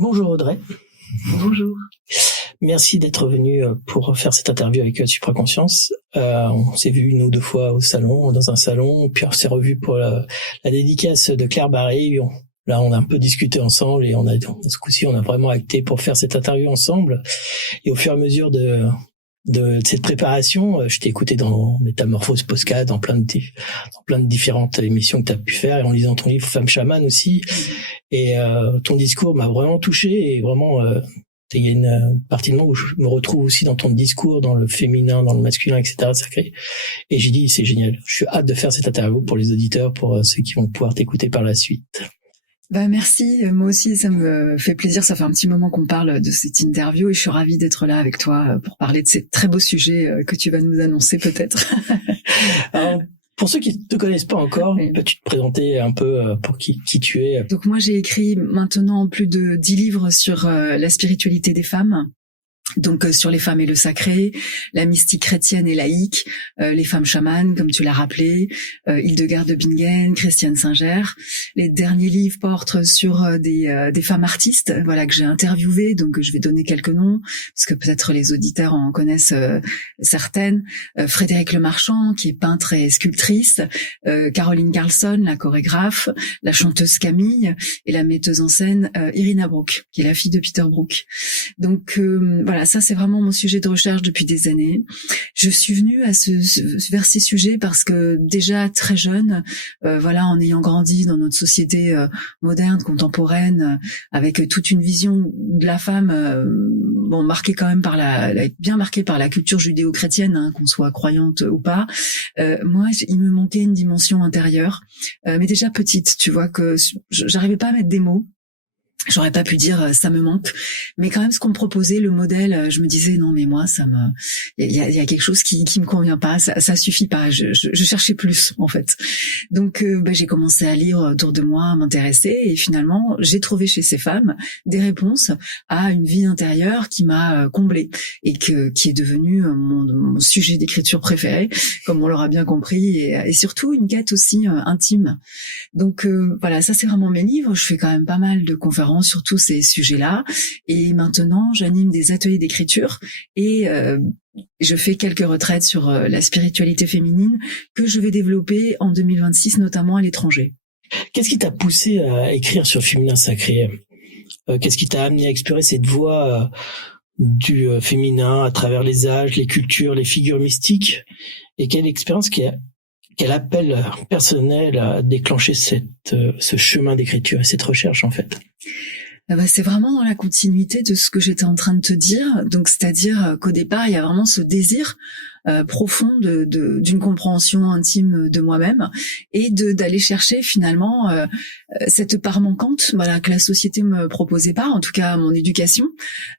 Bonjour Audrey, Bonjour. merci d'être venu pour faire cette interview avec Supraconscience. On s'est vu une ou deux fois au salon, dans un salon, puis on s'est revu pour la dédicace de Claire Barré. Là, on a un peu discuté ensemble et ce coup-ci, on a vraiment acté pour faire cette interview ensemble. Et au fur et à mesure de cette préparation, je t'ai écouté dans Métamorphose Podcast, dans plein de différentes émissions que tu as pu faire, et en lisant ton livre Femme chamane aussi. Et ton discours m'a vraiment touché, et vraiment il y a une partie de moi où je me retrouve aussi dans ton discours, dans le féminin, dans le masculin, etc. sacré. Et j'ai dit, c'est génial. Je suis hâte de faire cette interview pour les auditeurs, pour ceux qui vont pouvoir t'écouter par la suite. Merci, moi aussi ça me fait plaisir, ça fait un petit moment qu'on parle de cette interview et je suis ravie d'être là avec toi pour parler de ces très beaux sujets que tu vas nous annoncer peut-être. Alors, pour ceux qui ne te connaissent pas encore, oui. Peux-tu te présenter un peu pour qui tu es? Donc moi j'ai écrit maintenant plus de 10 livres sur la spiritualité des femmes. Donc sur les femmes et le sacré, la mystique chrétienne et laïque, les femmes chamanes, comme tu l'as rappelé, Hildegard de Bingen, Christiane Singer. Les derniers livres portent sur des femmes artistes, voilà, que j'ai interviewées, donc je vais donner quelques noms, parce que peut-être les auditeurs en connaissent certaines. Frédéric Lemarchand, qui est peintre et sculptrice, Caroline Carlson, la chorégraphe, la chanteuse Camille, et la metteuse en scène Irina Brook, qui est la fille de Peter Brook. Donc voilà, ça c'est vraiment mon sujet de recherche depuis des années. Je suis venue vers ces sujets parce que déjà très jeune, voilà, en ayant grandi dans notre société moderne, contemporaine, avec toute une vision de la femme, marquée quand même bien marquée par la culture judéo-chrétienne, hein, qu'on soit croyante ou pas. Moi, il me manquait une dimension intérieure, mais déjà petite, tu vois, que j'arrivais pas à mettre des mots. J'aurais pas pu dire ça me manque, mais quand même ce qu'on me proposait, le modèle, je me disais non mais moi il y a quelque chose qui me convient pas, ça suffit pas, je cherchais plus en fait. Donc j'ai commencé à lire autour de moi, à m'intéresser et finalement j'ai trouvé chez ces femmes des réponses à une vie intérieure qui m'a comblée et qui est devenue mon sujet d'écriture préféré, comme on l'aura bien compris, et surtout une quête aussi intime. Donc voilà, ça c'est vraiment mes livres. Je fais quand même pas mal de conférences sur tous ces sujets-là. Et maintenant, j'anime des ateliers d'écriture et je fais quelques retraites sur la spiritualité féminine que je vais développer en 2026, notamment à l'étranger. Qu'est-ce qui t'a poussé à écrire sur le féminin sacré? Qu'est-ce qui t'a amené à explorer cette voie du féminin à travers les âges, les cultures, les figures mystiques? Et quelle expérience quel appel personnel a déclenché ce chemin d'écriture et cette recherche en fait? C'est vraiment dans la continuité de ce que j'étais en train de te dire. Donc, c'est-à-dire qu'au départ, il y a vraiment ce désir profond d'une compréhension intime de moi-même et d'aller chercher finalement cette part manquante, voilà, que la société me proposait pas, en tout cas mon éducation,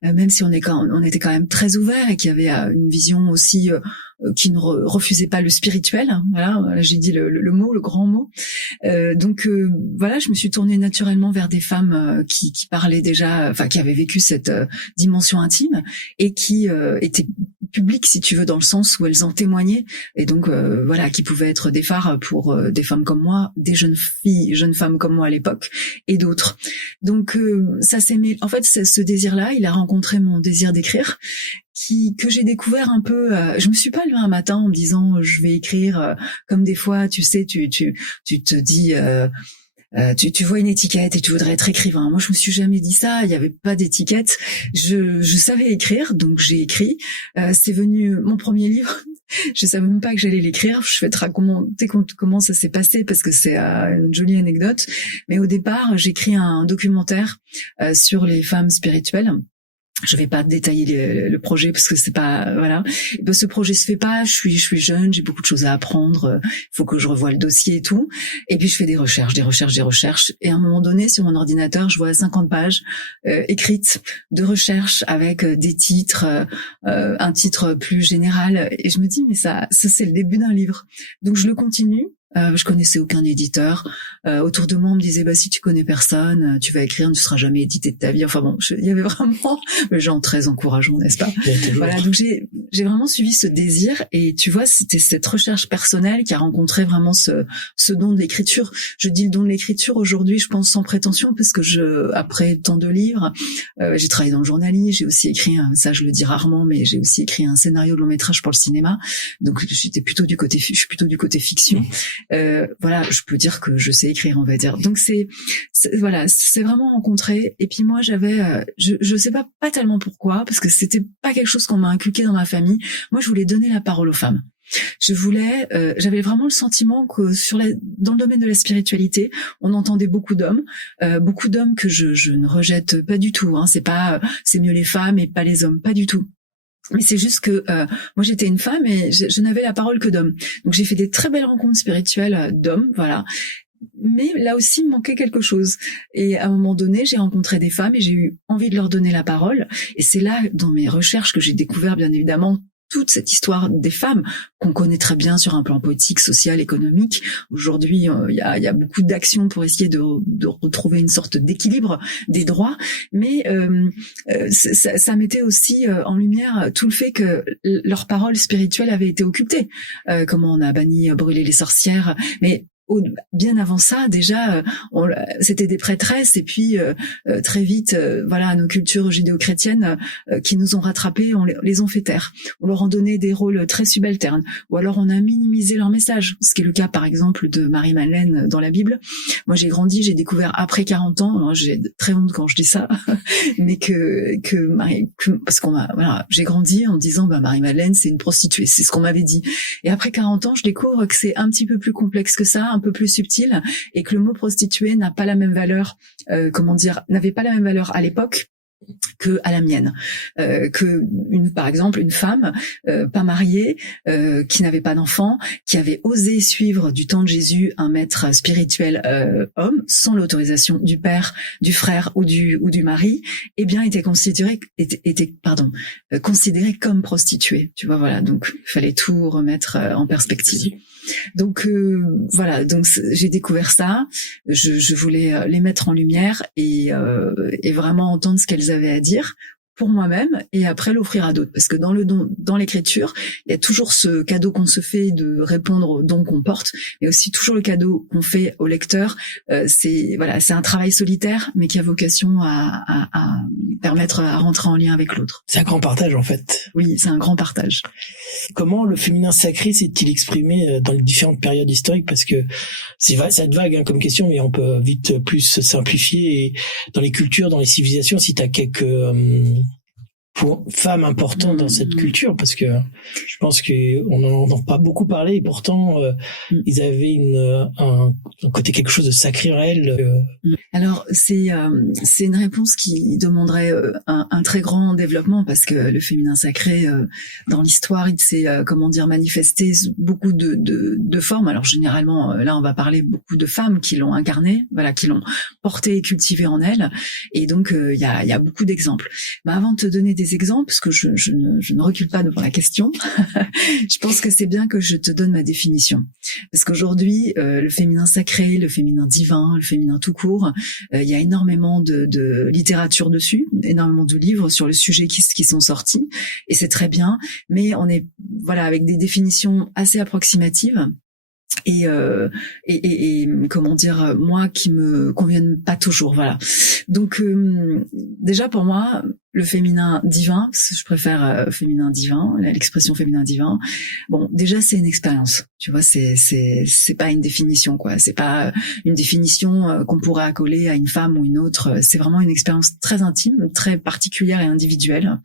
même si on était quand même très ouvert et qu'il y avait une vision aussi qui ne refusait pas le spirituel, hein, voilà, j'ai dit le mot, le grand mot. Donc voilà, je me suis tournée naturellement vers des femmes qui parlaient déjà, enfin qui avaient vécu cette dimension intime et qui étaient publiques, si tu veux, dans le sens où elles en témoignaient, et donc voilà, qui pouvaient être des phares pour des femmes comme moi, des jeunes femmes comme moi à l'époque, et d'autres. Donc ça s'est en fait, ce désir-là, il a rencontré mon désir d'écrire, que j'ai découvert un peu. Je me suis pas levée un matin en me disant je vais écrire, comme des fois, tu sais, tu te dis. Tu vois une étiquette et tu voudrais être écrivain. Moi, je me suis jamais dit ça. Il y avait pas d'étiquette. Je savais écrire, donc j'ai écrit. C'est venu mon premier livre. Je savais même pas que j'allais l'écrire. Je vais te raconter comment ça s'est passé parce que c'est une jolie anecdote. Mais au départ, j'écris un documentaire sur les femmes spirituelles. Je vais pas détailler le projet parce que c'est pas, voilà. Et ben, ce projet se fait pas. Je suis jeune, j'ai beaucoup de choses à apprendre. Il faut que je revoie le dossier et tout. Et puis je fais des recherches. Et à un moment donné, sur mon ordinateur, je vois 50 pages écrites de recherches avec des titres, un titre plus général. Et je me dis, mais ça c'est le début d'un livre. Donc je le continue. Je connaissais aucun éditeur. Autour de moi, on me disait si tu connais personne, tu vas écrire, tu seras jamais édité de ta vie. Enfin bon, il y avait vraiment les gens très encourageants, n'est-ce pas? Voilà, donc j'ai vraiment suivi ce désir et tu vois, c'était cette recherche personnelle qui a rencontré vraiment ce don de l'écriture. Je dis le don de l'écriture aujourd'hui, je pense sans prétention, parce que après tant de livres, j'ai travaillé dans le journalisme, j'ai aussi écrit, ça je le dis rarement, mais j'ai aussi écrit un scénario de long métrage pour le cinéma. Donc je suis plutôt du côté fiction. Voilà, je peux dire que je sais écrire, on va dire. Donc c'est vraiment rencontré. Et puis moi j'avais, je sais pas tellement pourquoi, parce que c'était pas quelque chose qu'on m'a inculqué dans ma famille. Moi je voulais donner la parole aux femmes. J'avais vraiment le sentiment que dans le domaine de la spiritualité, on entendait beaucoup d'hommes que je ne rejette pas du tout. Hein. C'est pas, c'est mieux les femmes et pas les hommes, pas du tout. Mais c'est juste que moi j'étais une femme et je n'avais la parole que d'hommes. Donc j'ai fait des très belles rencontres spirituelles d'hommes, voilà. Mais là aussi, il me manquait quelque chose. Et à un moment donné, j'ai rencontré des femmes et j'ai eu envie de leur donner la parole. Et c'est là, dans mes recherches, que j'ai découvert bien évidemment toute cette histoire des femmes qu'on connaît très bien sur un plan politique, social, économique. Aujourd'hui, il y a beaucoup d'actions pour essayer de retrouver une sorte d'équilibre des droits, mais ça mettait aussi en lumière tout le fait que leur parole spirituelle avait été occultée. Comment on a brûlé les sorcières, mais bien avant ça, déjà, c'était des prêtresses et puis très vite, voilà, nos cultures judéo-chrétiennes qui nous ont rattrapés, on les ont fait taire. On leur a donné des rôles très subalternes, ou alors on a minimisé leur message, ce qui est le cas par exemple de Marie-Madeleine dans la Bible. Moi, j'ai découvert après 40 ans, alors j'ai très honte quand je dis ça, mais parce j'ai grandi en me disant Marie-Madeleine c'est une prostituée, c'est ce qu'on m'avait dit. Et après 40 ans, je découvre que c'est un petit peu plus complexe que ça, un peu plus subtil, et que le mot prostituée n'a pas la même valeur, n'avait pas la même valeur à l'époque que à la mienne, par exemple une femme pas mariée, qui n'avait pas d'enfant, qui avait osé suivre du temps de Jésus un maître spirituel homme sans l'autorisation du père, du frère ou du mari, eh bien était considérée comme prostituée. Tu vois, voilà, donc il fallait tout remettre en perspective. Donc voilà, donc j'ai découvert ça. Je voulais les mettre en lumière et vraiment entendre ce qu'elles avaient à dire pour moi-même et après l'offrir à d'autres, parce que dans l'écriture, il y a toujours ce cadeau qu'on se fait de répondre aux dons qu'on porte, mais aussi toujours le cadeau qu'on fait au lecteur. C'est un travail solitaire, mais qui a vocation à permettre à rentrer en lien avec l'autre. C'est un grand partage en fait. Oui, c'est un grand partage. Comment le féminin sacré s'est-il exprimé dans les différentes périodes historiques? Parce que ça va être vague comme question, mais on peut vite plus simplifier. Et dans les cultures, dans les civilisations, si tu as quelques femmes importantes dans cette culture, parce que je pense qu'on n'en a pas beaucoup parlé, et pourtant ils avaient un côté quelque chose de sacré en elles. Alors c'est une réponse qui demanderait un très grand développement, parce que le féminin sacré dans l'histoire il s'est manifesté beaucoup de formes. Alors généralement là on va parler beaucoup de femmes qui l'ont incarné, voilà, qui l'ont porté et cultivé en elles, et donc il y a beaucoup d'exemples. Mais avant de te donner des exemples, parce que je ne recule pas devant la question, je pense que c'est bien que je te donne ma définition, parce qu'aujourd'hui le féminin sacré, le féminin divin, le féminin tout court, il y a énormément de littérature dessus, énormément de livres sur le sujet qui sont sortis, et c'est très bien, mais on est avec des définitions assez approximatives. Et moi qui me conviennent pas toujours, voilà. Donc déjà pour moi le féminin divin, parce que je préfère féminin divin, l'expression féminin divin. Bon, déjà c'est une expérience, tu vois, c'est pas une définition quoi, c'est pas une définition qu'on pourrait accoler à une femme ou une autre, c'est vraiment une expérience très intime, très particulière et individuelle.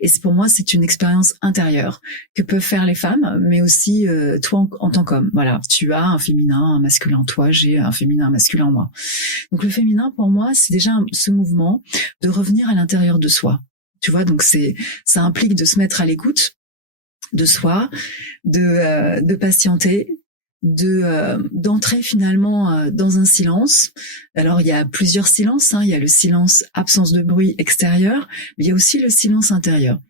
Et pour moi, c'est une expérience intérieure que peuvent faire les femmes, mais aussi toi en tant qu'homme. Voilà, tu as un féminin, un masculin en toi, j'ai un féminin, un masculin en moi. Donc le féminin pour moi, c'est déjà ce mouvement de revenir à l'intérieur de soi. Tu vois, donc ça implique de se mettre à l'écoute de soi, de patienter, d'entrer finalement dans un silence. Alors il y a plusieurs silences, il y a le silence absence de bruit extérieur, mais il y a aussi le silence intérieur.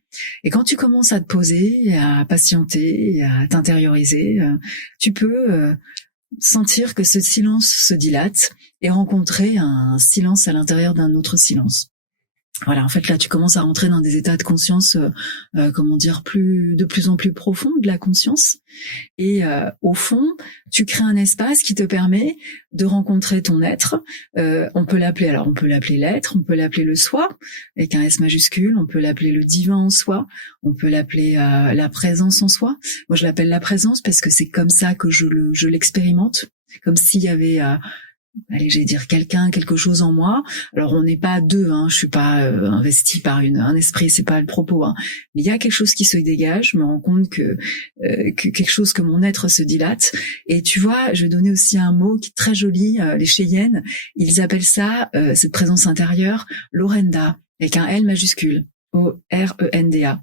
Et quand tu commences à te poser, à patienter, à t'intérioriser, tu peux sentir que ce silence se dilate et rencontrer un silence à l'intérieur d'un autre silence. Voilà, en fait, là, tu commences à rentrer dans des états de conscience, de plus en plus profonds de la conscience. Et au fond, tu crées un espace qui te permet de rencontrer ton être. On peut l'appeler l'être, on peut l'appeler le soi, avec un S majuscule, on peut l'appeler le divin en soi, on peut l'appeler la présence en soi. Moi, je l'appelle la présence parce que c'est comme ça que je l'expérimente, comme s'il y avait... j'allais dire quelque chose en moi. Alors on n'est pas deux, je suis pas investi par un esprit, c'est pas le propos. Mais il y a quelque chose qui se dégage. Je me rends compte que quelque chose, que mon être se dilate. Et tu vois, je vais donner aussi un mot qui est très joli. Les Cheyennes, ils appellent ça cette présence intérieure, l'Orenda, avec un L majuscule, O-R-E-N-D-A.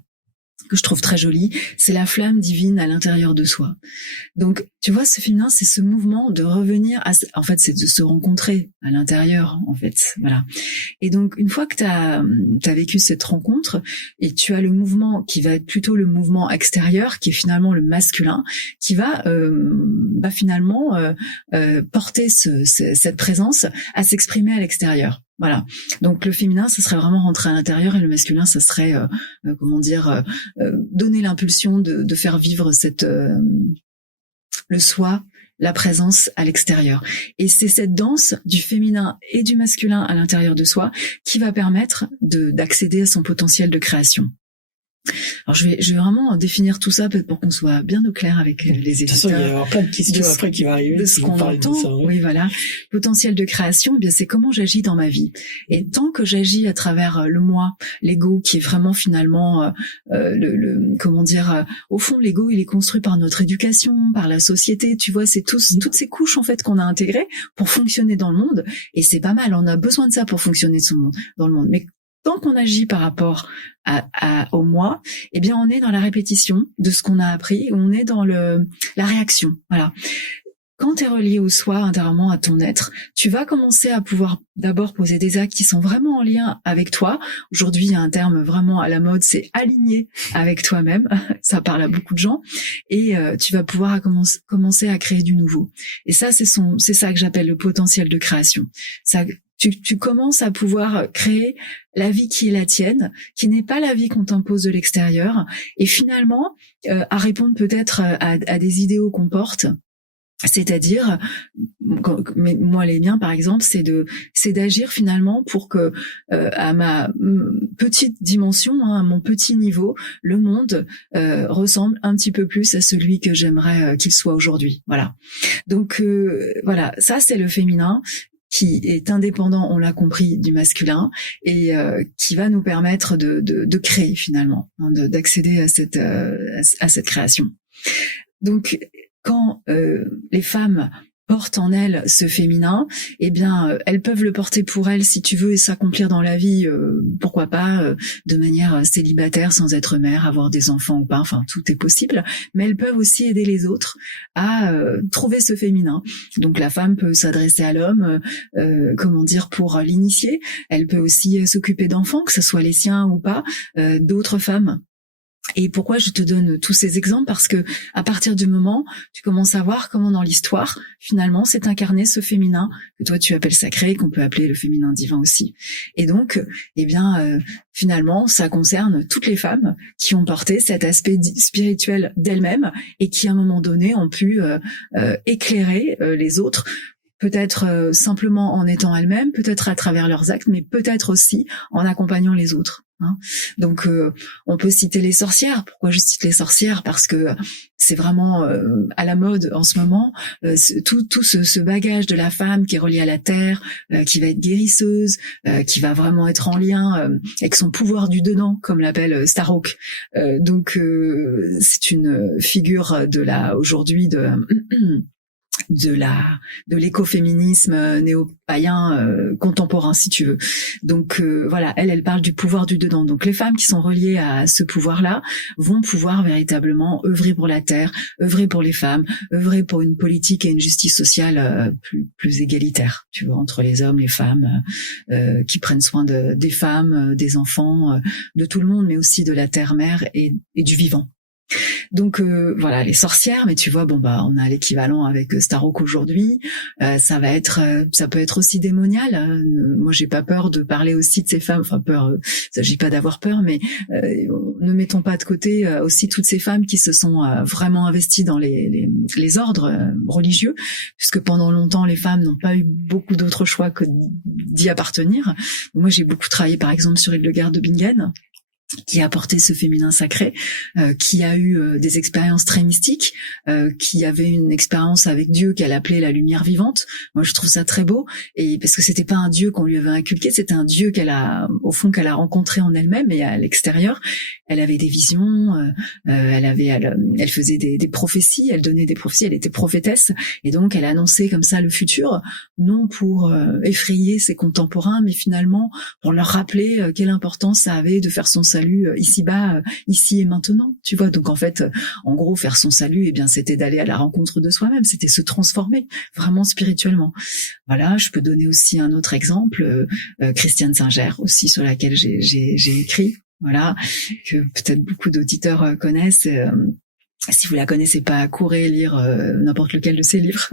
Que je trouve très joli, c'est la flamme divine à l'intérieur de soi. Donc, tu vois, ce féminin, c'est ce mouvement de revenir en fait, c'est de se rencontrer à l'intérieur, en fait, voilà. Et donc, une fois que t'as vécu cette rencontre, et tu as le mouvement qui va être plutôt le mouvement extérieur, qui est finalement le masculin, qui va finalement porter cette présence à s'exprimer à l'extérieur. Voilà. Donc le féminin, ça serait vraiment rentrer à l'intérieur, et le masculin, ça serait donner l'impulsion de faire vivre le soi, la présence à l'extérieur. Et c'est cette danse du féminin et du masculin à l'intérieur de soi qui va permettre d'accéder à son potentiel de création. Alors je vais vraiment définir tout ça peut-être pour qu'on soit bien au clair avec les éditeurs. De toute façon, il va y avoir plein de questions après qui vont arriver. De ce qu'on entend. De ça, hein. Oui, voilà. Potentiel de création, eh bien c'est comment j'agis dans ma vie. Et tant que j'agis à travers le moi, l'ego, qui est vraiment finalement au fond, l'ego, il est construit par notre éducation, par la société. Tu vois, c'est toutes ces couches en fait qu'on a intégrées pour fonctionner dans le monde. Et c'est pas mal. On a besoin de ça pour fonctionner dans le monde. Mais tant qu'on agit par rapport au moi, eh bien, on est dans la répétition de ce qu'on a appris, on est dans la réaction. Voilà. Quand tu es relié au soi, intérieurement à ton être, tu vas commencer à pouvoir d'abord poser des actes qui sont vraiment en lien avec toi. Aujourd'hui, il y a un terme vraiment à la mode, c'est aligné avec toi-même. Ça parle à beaucoup de gens. Et tu vas pouvoir commencer à créer du nouveau. Et ça, c'est ça que j'appelle le potentiel de création. Ça, tu commences à pouvoir créer la vie qui est la tienne, qui n'est pas la vie qu'on t'impose de l'extérieur, et finalement à répondre peut-être à des idéaux qu'on porte. C'est-à-dire, moi les miens par exemple, c'est d'agir finalement pour que à ma petite dimension, à mon petit niveau, le monde ressemble un petit peu plus à celui que j'aimerais qu'il soit aujourd'hui. Voilà. Donc voilà, ça c'est le féminin, qui est indépendant, on l'a compris, du masculin, et qui va nous permettre de créer finalement, d'accéder à cette création. Donc, quand les femmes portent en elles ce féminin, eh bien, elles peuvent le porter pour elles, si tu veux, et s'accomplir dans la vie, pourquoi pas, de manière célibataire, sans être mère, avoir des enfants ou pas, enfin, tout est possible, mais elles peuvent aussi aider les autres à trouver ce féminin. Donc, la femme peut s'adresser à l'homme, pour l'initier. Elle peut aussi s'occuper d'enfants, que ce soit les siens ou pas, d'autres femmes. Et pourquoi je te donne tous ces exemples? Parce que à partir du moment, tu commences à voir comment dans l'histoire, finalement, s'est incarné ce féminin que toi tu appelles sacré, qu'on peut appeler le féminin divin aussi. Et donc, finalement, ça concerne toutes les femmes qui ont porté cet aspect spirituel d'elles-mêmes et qui, à un moment donné, ont pu éclairer les autres. Peut-être simplement en étant elles-mêmes, peut-être à travers leurs actes, mais peut-être aussi en accompagnant les autres. Donc on peut citer les sorcières. Pourquoi je cite les sorcières? Parce que c'est vraiment à la mode en ce moment, tout ce bagage de la femme qui est reliée à la terre, qui va être guérisseuse, qui va vraiment être en lien avec son pouvoir du dedans, comme l'appelle Starhawk. Donc c'est une figure aujourd'hui de l'écoféminisme néo-païen contemporain, si tu veux. Donc voilà, elle parle du pouvoir du dedans. Donc les femmes qui sont reliées à ce pouvoir-là vont pouvoir véritablement œuvrer pour la terre, œuvrer pour les femmes, œuvrer pour une politique et une justice sociale plus égalitaire, tu vois, entre les hommes, les femmes, qui prennent soin des femmes, des enfants, de tout le monde, mais aussi de la terre-mère et du vivant. Donc voilà, les sorcières, mais tu vois, on a l'équivalent avec Starhawk aujourd'hui. Ça peut être aussi démonial. Moi, j'ai pas peur de parler aussi de ces femmes. Enfin, peur, il s'agit pas d'avoir peur, mais ne mettons pas de côté aussi toutes ces femmes qui se sont vraiment investies dans les ordres religieux, puisque pendant longtemps, les femmes n'ont pas eu beaucoup d'autres choix que d'y appartenir. Moi, j'ai beaucoup travaillé, par exemple, sur Hildegard de Bingen, qui a porté ce féminin sacré, qui a eu des expériences très mystiques, qui avait une expérience avec Dieu qu'elle appelait la lumière vivante. Moi, je trouve ça très beau, et parce que c'était pas un Dieu qu'on lui avait inculqué, c'était un Dieu qu'elle a rencontré en elle-même et à l'extérieur. Elle avait des visions, elle faisait des prophéties, elle donnait des prophéties, elle était prophétesse, et donc elle annonçait comme ça le futur, non pour effrayer ses contemporains, mais finalement pour leur rappeler quelle importance ça avait de faire son salut ici-bas, ici et maintenant, tu vois. Donc en fait, en gros, faire son salut, c'était d'aller à la rencontre de soi-même, c'était se transformer vraiment spirituellement. Voilà, je peux donner aussi un autre exemple, Christiane Singer aussi, sur laquelle j'ai écrit, voilà, que peut-être beaucoup d'auditeurs connaissent. Si vous la connaissez pas, courez lire n'importe lequel de ses livres.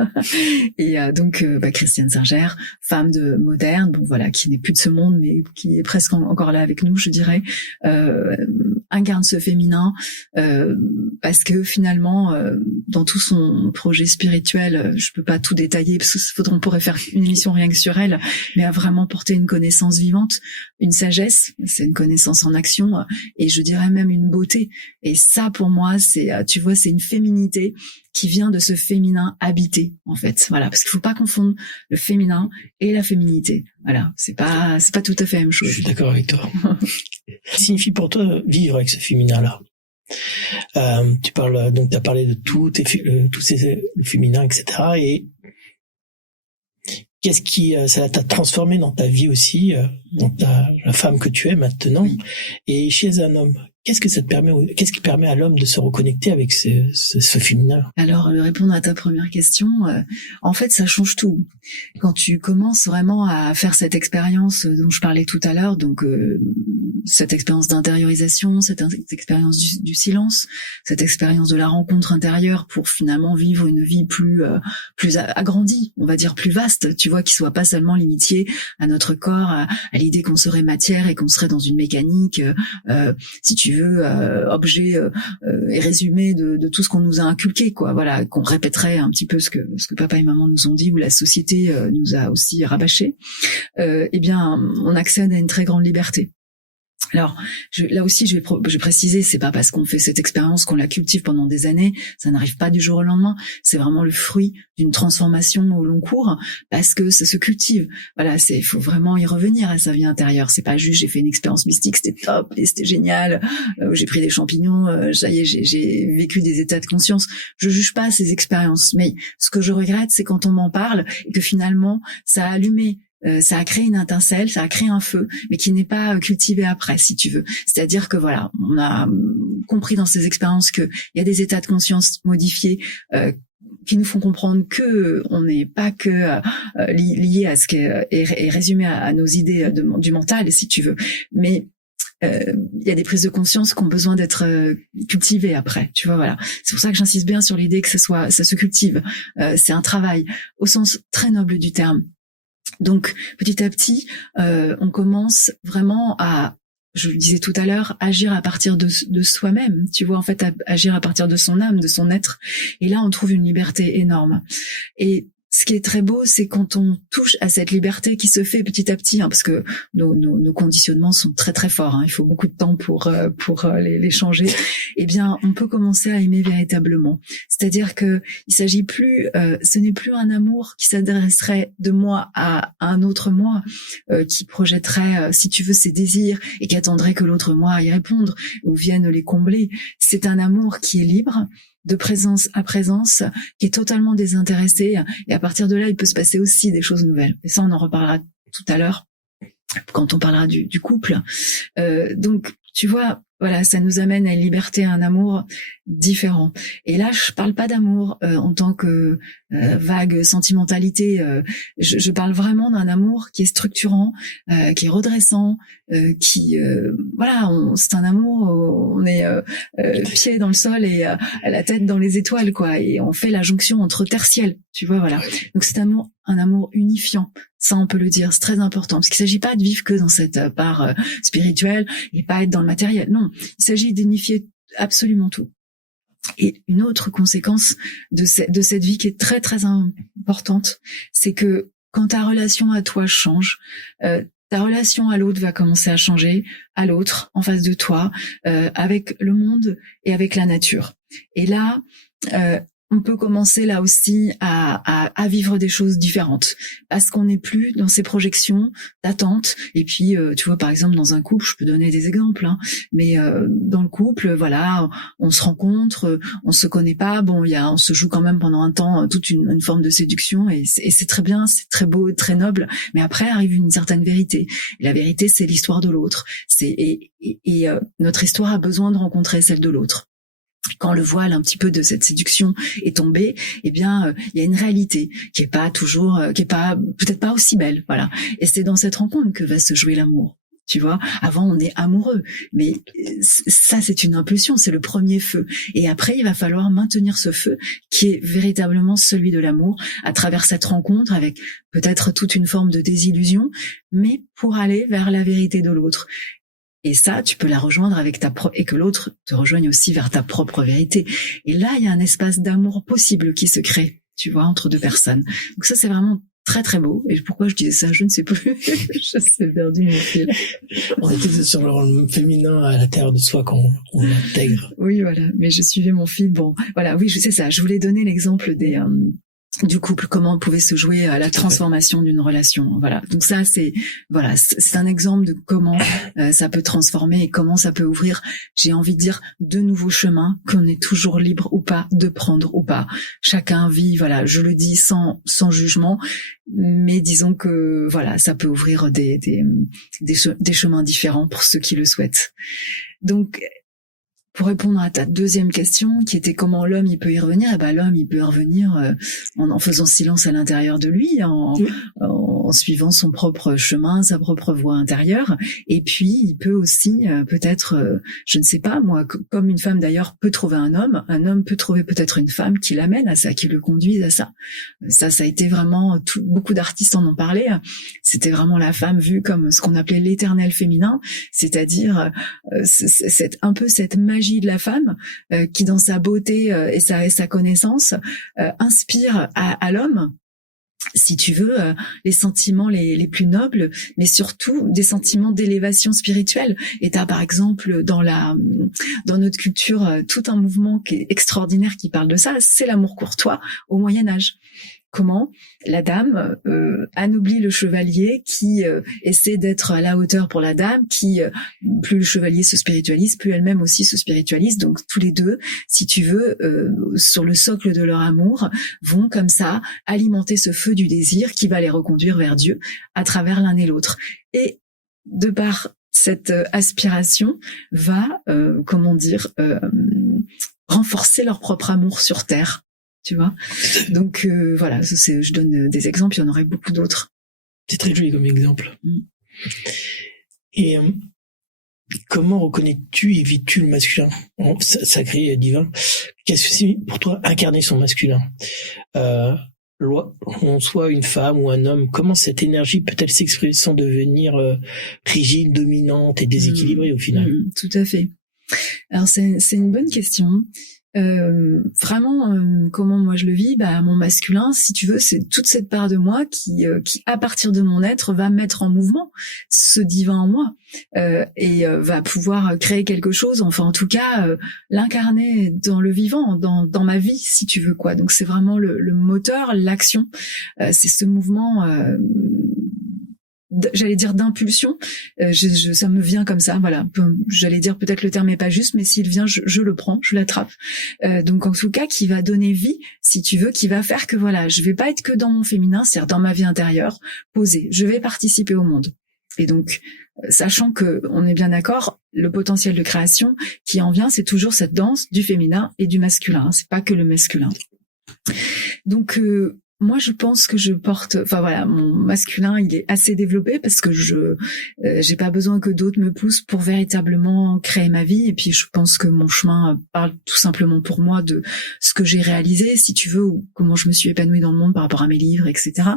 Et donc Christiane Singer, femme moderne, qui n'est plus de ce monde, mais qui est presque encore là avec nous, je dirais, incarne ce féminin parce que finalement, dans tout son projet spirituel, je peux pas tout détailler parce qu'on pourrait faire une émission rien que sur elle, mais a vraiment porté une connaissance vivante, une sagesse, c'est une connaissance en action, et je dirais même une beauté. Et ça, pour moi, c'est une féminité qui vient de ce féminin habité, en fait. Voilà, parce qu'il faut pas confondre le féminin et la féminité. Voilà, c'est pas tout à fait la même chose. Je suis d'accord avec toi. Qu'est-ce qui signifie pour toi vivre avec ce féminin-là? T'as parlé de tout le féminin, etc. Et qu'est-ce qui ça t'a transformé dans ta vie aussi, dans la femme que tu es maintenant, oui. Et chez un homme? Qu'est-ce qui permet à l'homme de se reconnecter avec ce féminin? Alors, répondre à ta première question, en fait, ça change tout. Quand tu commences vraiment à faire cette expérience dont je parlais tout à l'heure, donc cette expérience d'intériorisation, cette expérience du silence, cette expérience de la rencontre intérieure pour finalement vivre une vie plus agrandie, on va dire plus vaste, tu vois, qui soit pas seulement limitée à notre corps, à l'idée qu'on serait matière et qu'on serait dans une mécanique, si tu veux, objet et résumé de tout ce qu'on nous a inculqué, quoi. Voilà, qu'on répéterait un petit peu ce que papa et maman nous ont dit, ou la société nous a aussi rabâché. On accède à une très grande liberté. Alors, là aussi, je vais préciser, c'est pas parce qu'on fait cette expérience qu'on la cultive pendant des années, ça n'arrive pas du jour au lendemain, c'est vraiment le fruit d'une transformation au long cours, parce que ça se cultive. Voilà, il faut vraiment y revenir à sa vie intérieure, c'est pas juste j'ai fait une expérience mystique, c'était top, et c'était génial, j'ai pris des champignons, ça y est, j'ai vécu des états de conscience. Je juge pas ces expériences, mais ce que je regrette, c'est quand on m'en parle, et que finalement, ça a allumé, ça a créé une étincelle, ça a créé un feu, mais qui n'est pas cultivé après, si tu veux. C'est-à-dire que voilà, on a compris dans ces expériences qu'il y a des états de conscience modifiés qui nous font comprendre que on n'est pas que lié à ce qui est résumé à nos idées du mental, si tu veux, mais il y a des prises de conscience qui ont besoin d'être cultivées après, tu vois, voilà. C'est pour ça que j'insiste bien sur l'idée que ça se cultive. C'est un travail au sens très noble du terme. Donc, petit à petit, on commence vraiment à, je le disais tout à l'heure, agir à partir de soi-même. Tu vois, en fait, agir à partir de son âme, de son être. Et là, on trouve une liberté énorme. Et ce qui est très beau, c'est quand on touche à cette liberté qui se fait petit à petit, parce que nos conditionnements sont très très forts. Il faut beaucoup de temps pour les changer. Eh bien, on peut commencer à aimer véritablement. C'est-à-dire que il s'agit plus, ce n'est plus un amour qui s'adresserait de moi à un autre moi, qui projetterait, si tu veux, ses désirs et qui attendrait que l'autre moi y répondre ou vienne les combler. C'est un amour qui est libre, de présence à présence, qui est totalement désintéressé, et à partir de là, il peut se passer aussi des choses nouvelles. Et ça, on en reparlera tout à l'heure, quand on parlera du couple. Donc, tu vois, voilà, ça nous amène à une liberté, à un amour différent. Et là, je parle pas d'amour en tant que vague sentimentalité. Je parle vraiment d'un amour qui est structurant, qui est redressant, voilà, c'est un amour où on est pied dans le sol et la tête dans les étoiles, quoi. Et on fait la jonction entre terre ciel, tu vois, voilà. Donc c'est un amour unifiant. Ça, on peut le dire, c'est très important, parce qu'il s'agit pas de vivre que dans cette part spirituelle et pas être dans le matériel. Non, il s'agit d'unifier absolument tout. Et une autre conséquence de cette vie qui est très très importante, c'est que quand ta relation à toi change, ta relation à l'autre va commencer à changer, à l'autre, en face de toi, avec le monde et avec la nature. Et là, on peut commencer là aussi à vivre des choses différentes, parce qu'on n'est plus dans ces projections d'attente. Et puis, tu vois, par exemple, dans un couple, je peux donner des exemples, hein, mais dans le couple, voilà, on se rencontre, on se connaît pas, bon, on se joue quand même pendant un temps toute une forme de séduction, et c'est très bien, c'est très beau, très noble. Mais après arrive une certaine vérité. Et la vérité, c'est l'histoire de l'autre. Notre histoire a besoin de rencontrer celle de l'autre. Quand le voile un petit peu de cette séduction est tombé, eh bien, il y a une réalité qui est pas toujours, qui est pas, peut-être pas aussi belle, voilà. Et c'est dans cette rencontre que va se jouer l'amour. Tu vois, avant on est amoureux, mais ça c'est une impulsion, c'est le premier feu. Et après il va falloir maintenir ce feu qui est véritablement celui de l'amour à travers cette rencontre avec peut-être toute une forme de désillusion, mais pour aller vers la vérité de l'autre. Et ça, tu peux la rejoindre avec et que l'autre te rejoigne aussi vers ta propre vérité. Et là, il y a un espace d'amour possible qui se crée, tu vois, entre deux personnes. Donc ça, c'est vraiment très très beau. Et pourquoi je disais ça, je ne sais plus. Je sais perdu mon fil. On était sur le rôle féminin à l'intérieur de soi quand on l'intègre. Oui, voilà. Mais je suivais mon fil. Bon, voilà. Oui, c'est ça. Je voulais donner l'exemple du couple, comment pouvait se jouer la transformation d'une relation. Voilà. Donc ça, c'est un exemple de comment ça peut transformer et comment ça peut ouvrir, j'ai envie de dire, de nouveaux chemins qu'on est toujours libre ou pas de prendre ou pas. Chacun vit, voilà, je le dis sans jugement, mais disons que voilà, ça peut ouvrir des chemins différents pour ceux qui le souhaitent. Donc pour répondre à ta deuxième question, qui était comment l'homme il peut y revenir, l'homme il peut y revenir en faisant silence à l'intérieur de lui, en suivant son propre chemin, sa propre voie intérieure. Et puis il peut aussi peut-être, je ne sais pas moi, comme une femme d'ailleurs peut trouver un homme peut trouver peut-être une femme qui l'amène à ça, qui le conduise à ça. Ça a été vraiment beaucoup d'artistes en ont parlé. C'était vraiment la femme vue comme ce qu'on appelait l'éternel féminin, c'est-à-dire un peu cette magie de la femme qui dans sa beauté et sa connaissance inspire à l'homme, si tu veux, les sentiments les plus nobles, mais surtout des sentiments d'élévation spirituelle. Et t'as par exemple dans notre culture tout un mouvement qui est extraordinaire qui parle de ça, c'est l'amour courtois au Moyen-Âge. Comment la dame anoblit le chevalier qui essaie d'être à la hauteur pour la dame, qui plus le chevalier se spiritualise, plus elle-même aussi se spiritualise. Donc tous les deux, si tu veux, sur le socle de leur amour, vont comme ça alimenter ce feu du désir qui va les reconduire vers Dieu à travers l'un et l'autre. Et de par cette aspiration va, renforcer leur propre amour sur terre. Tu vois, donc voilà, je donne des exemples, il y en aurait beaucoup d'autres. C'est très joli comme exemple. Et comment reconnais-tu et vis-tu le masculin sacré et divin? Qu'est-ce que c'est pour toi incarner son masculin? On soit une femme ou un homme, comment cette énergie peut-elle s'exprimer sans devenir rigide, dominante et déséquilibrée au final? Tout à fait. Alors c'est une bonne question. Vraiment, comment moi je le vis, mon masculin, si tu veux, c'est toute cette part de moi qui à partir de mon être va mettre en mouvement ce divin en moi et va pouvoir créer quelque chose, enfin en tout cas l'incarner dans le vivant, dans ma vie, si tu veux quoi. Donc c'est vraiment le moteur, l'action, c'est ce mouvement. J'allais dire d'impulsion, ça me vient comme ça, voilà. J'allais dire peut-être le terme est pas juste, mais s'il vient, je le prends, je l'attrape. Donc en tout cas, qui va donner vie, si tu veux, qui va faire que voilà, je vais pas être que dans mon féminin, c'est-à-dire dans ma vie intérieure, posée. Je vais participer au monde. Et donc, sachant que on est bien d'accord, le potentiel de création qui en vient, c'est toujours cette danse du féminin et du masculin. C'est pas que le masculin. Donc, moi, je pense que mon masculin, il est assez développé parce que j'ai pas besoin que d'autres me poussent pour véritablement créer ma vie. Et puis, je pense que mon chemin parle tout simplement pour moi de ce que j'ai réalisé, si tu veux, ou comment je me suis épanouie dans le monde par rapport à mes livres, etc.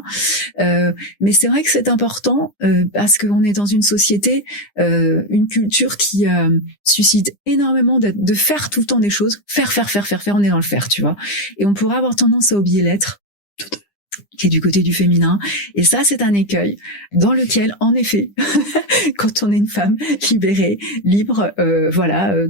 Mais c'est vrai que c'est important parce qu'on est dans une société, une culture qui suscite énormément de faire tout le temps des choses, faire. On est dans le faire, tu vois. Et on pourrait avoir tendance à oublier l'être, qui est du côté du féminin. Et ça, c'est un écueil dans lequel, en effet, quand on est une femme libérée, libre,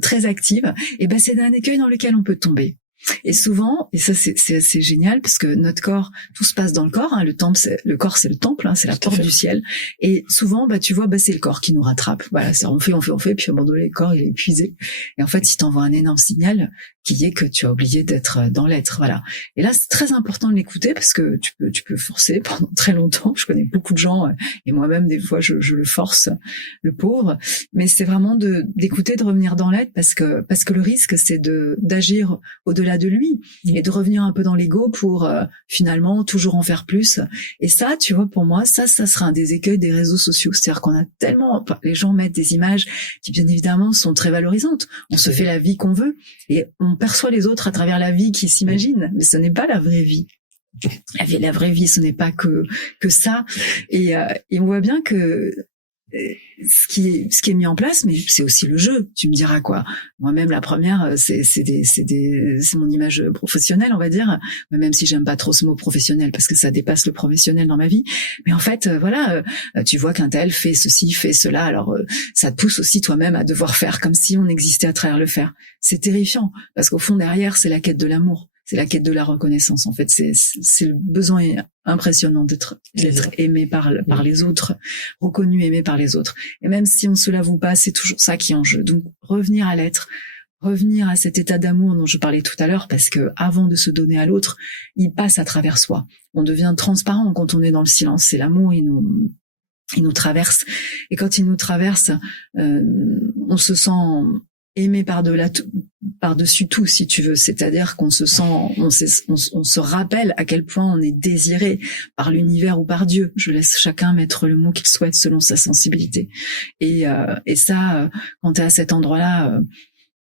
très active, et ben c'est un écueil dans lequel on peut tomber. Et souvent, et ça c'est génial parce que notre corps, tout se passe dans le corps. Hein, le corps c'est le temple, hein, c'est la porte du ciel. Et souvent, tu vois, c'est le corps qui nous rattrape. Voilà, ça on fait, puis à un moment donné, le corps il est épuisé. Et en fait, il t'envoie un énorme signal qui est que tu as oublié d'être dans l'être. Voilà. Et là, c'est très important de l'écouter parce que tu peux forcer pendant très longtemps. Je connais beaucoup de gens et moi-même des fois je le force, le pauvre. Mais c'est vraiment d'écouter, de revenir dans l'être parce que le risque c'est d'agir au-delà de lui et de revenir un peu dans l'ego pour finalement toujours en faire plus. Et ça, tu vois, pour moi, ça sera un des écueils des réseaux sociaux. C'est-à-dire qu'on a tellement, les gens mettent des images qui bien évidemment sont très valorisantes. On se fait la vie qu'on veut et on perçoit les autres à travers la vie qu'ils s'imaginent, mais ce n'est pas la vraie vie. La vraie vie, ce n'est pas que ça. Et on voit bien que ce qui est mis en place, mais c'est aussi le jeu. Tu me diras quoi? Moi-même, la première, c'est mon image professionnelle, on va dire. Même si j'aime pas trop ce mot professionnel parce que ça dépasse le professionnel dans ma vie. Mais en fait, tu vois qu'un tel fait ceci, fait cela. Alors, ça te pousse aussi toi-même à devoir faire comme si on existait à travers le faire. C'est terrifiant parce qu'au fond derrière, c'est la quête de l'amour. C'est la quête de la reconnaissance. En fait, c'est le besoin impressionnant d'être aimé par les autres, reconnu, aimé par les autres. Et même si on se l'avoue pas, c'est toujours ça qui est en jeu. Donc, revenir à l'être, revenir à cet état d'amour dont je parlais tout à l'heure, parce que avant de se donner à l'autre, il passe à travers soi. On devient transparent quand on est dans le silence. C'est l'amour, il nous traverse. Et quand il nous traverse, on se sent aimé par-dessus tout, si tu veux. C'est-à-dire qu'on se sent, on se rappelle à quel point on est désiré par l'univers ou par Dieu. Je laisse chacun mettre le mot qu'il souhaite selon sa sensibilité. Et ça, quand tu es à cet endroit-là,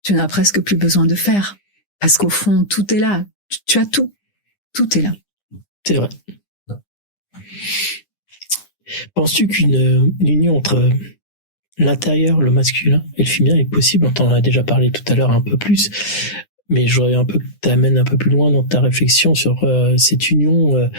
tu n'as presque plus besoin de faire. Parce qu'au fond, tout est là. Tu as tout. Tout est là. C'est vrai. Penses-tu qu'une union entre l'intérieur, le masculin et le féminin est possible? On t'en a déjà parlé tout à l'heure un peu plus, mais j'aurais un peu que t'amènes un peu plus loin dans ta réflexion sur cette union.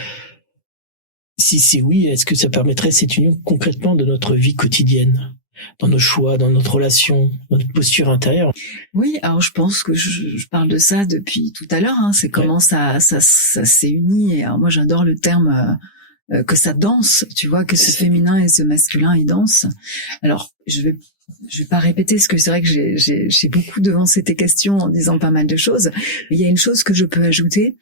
Si oui, est-ce que ça permettrait cette union concrètement de notre vie quotidienne, dans nos choix, dans notre relation, dans notre posture intérieure? Oui, alors je pense que je parle de ça depuis tout à l'heure. Hein, c'est comment ça s'est uni. Et alors moi, j'adore le terme. Que ça danse, tu vois, que ce féminin et ce masculin ils dansent. Alors je vais pas répéter ce que c'est vrai que j'ai beaucoup devancé tes questions en disant pas mal de choses. Mais il y a une chose que je peux ajouter.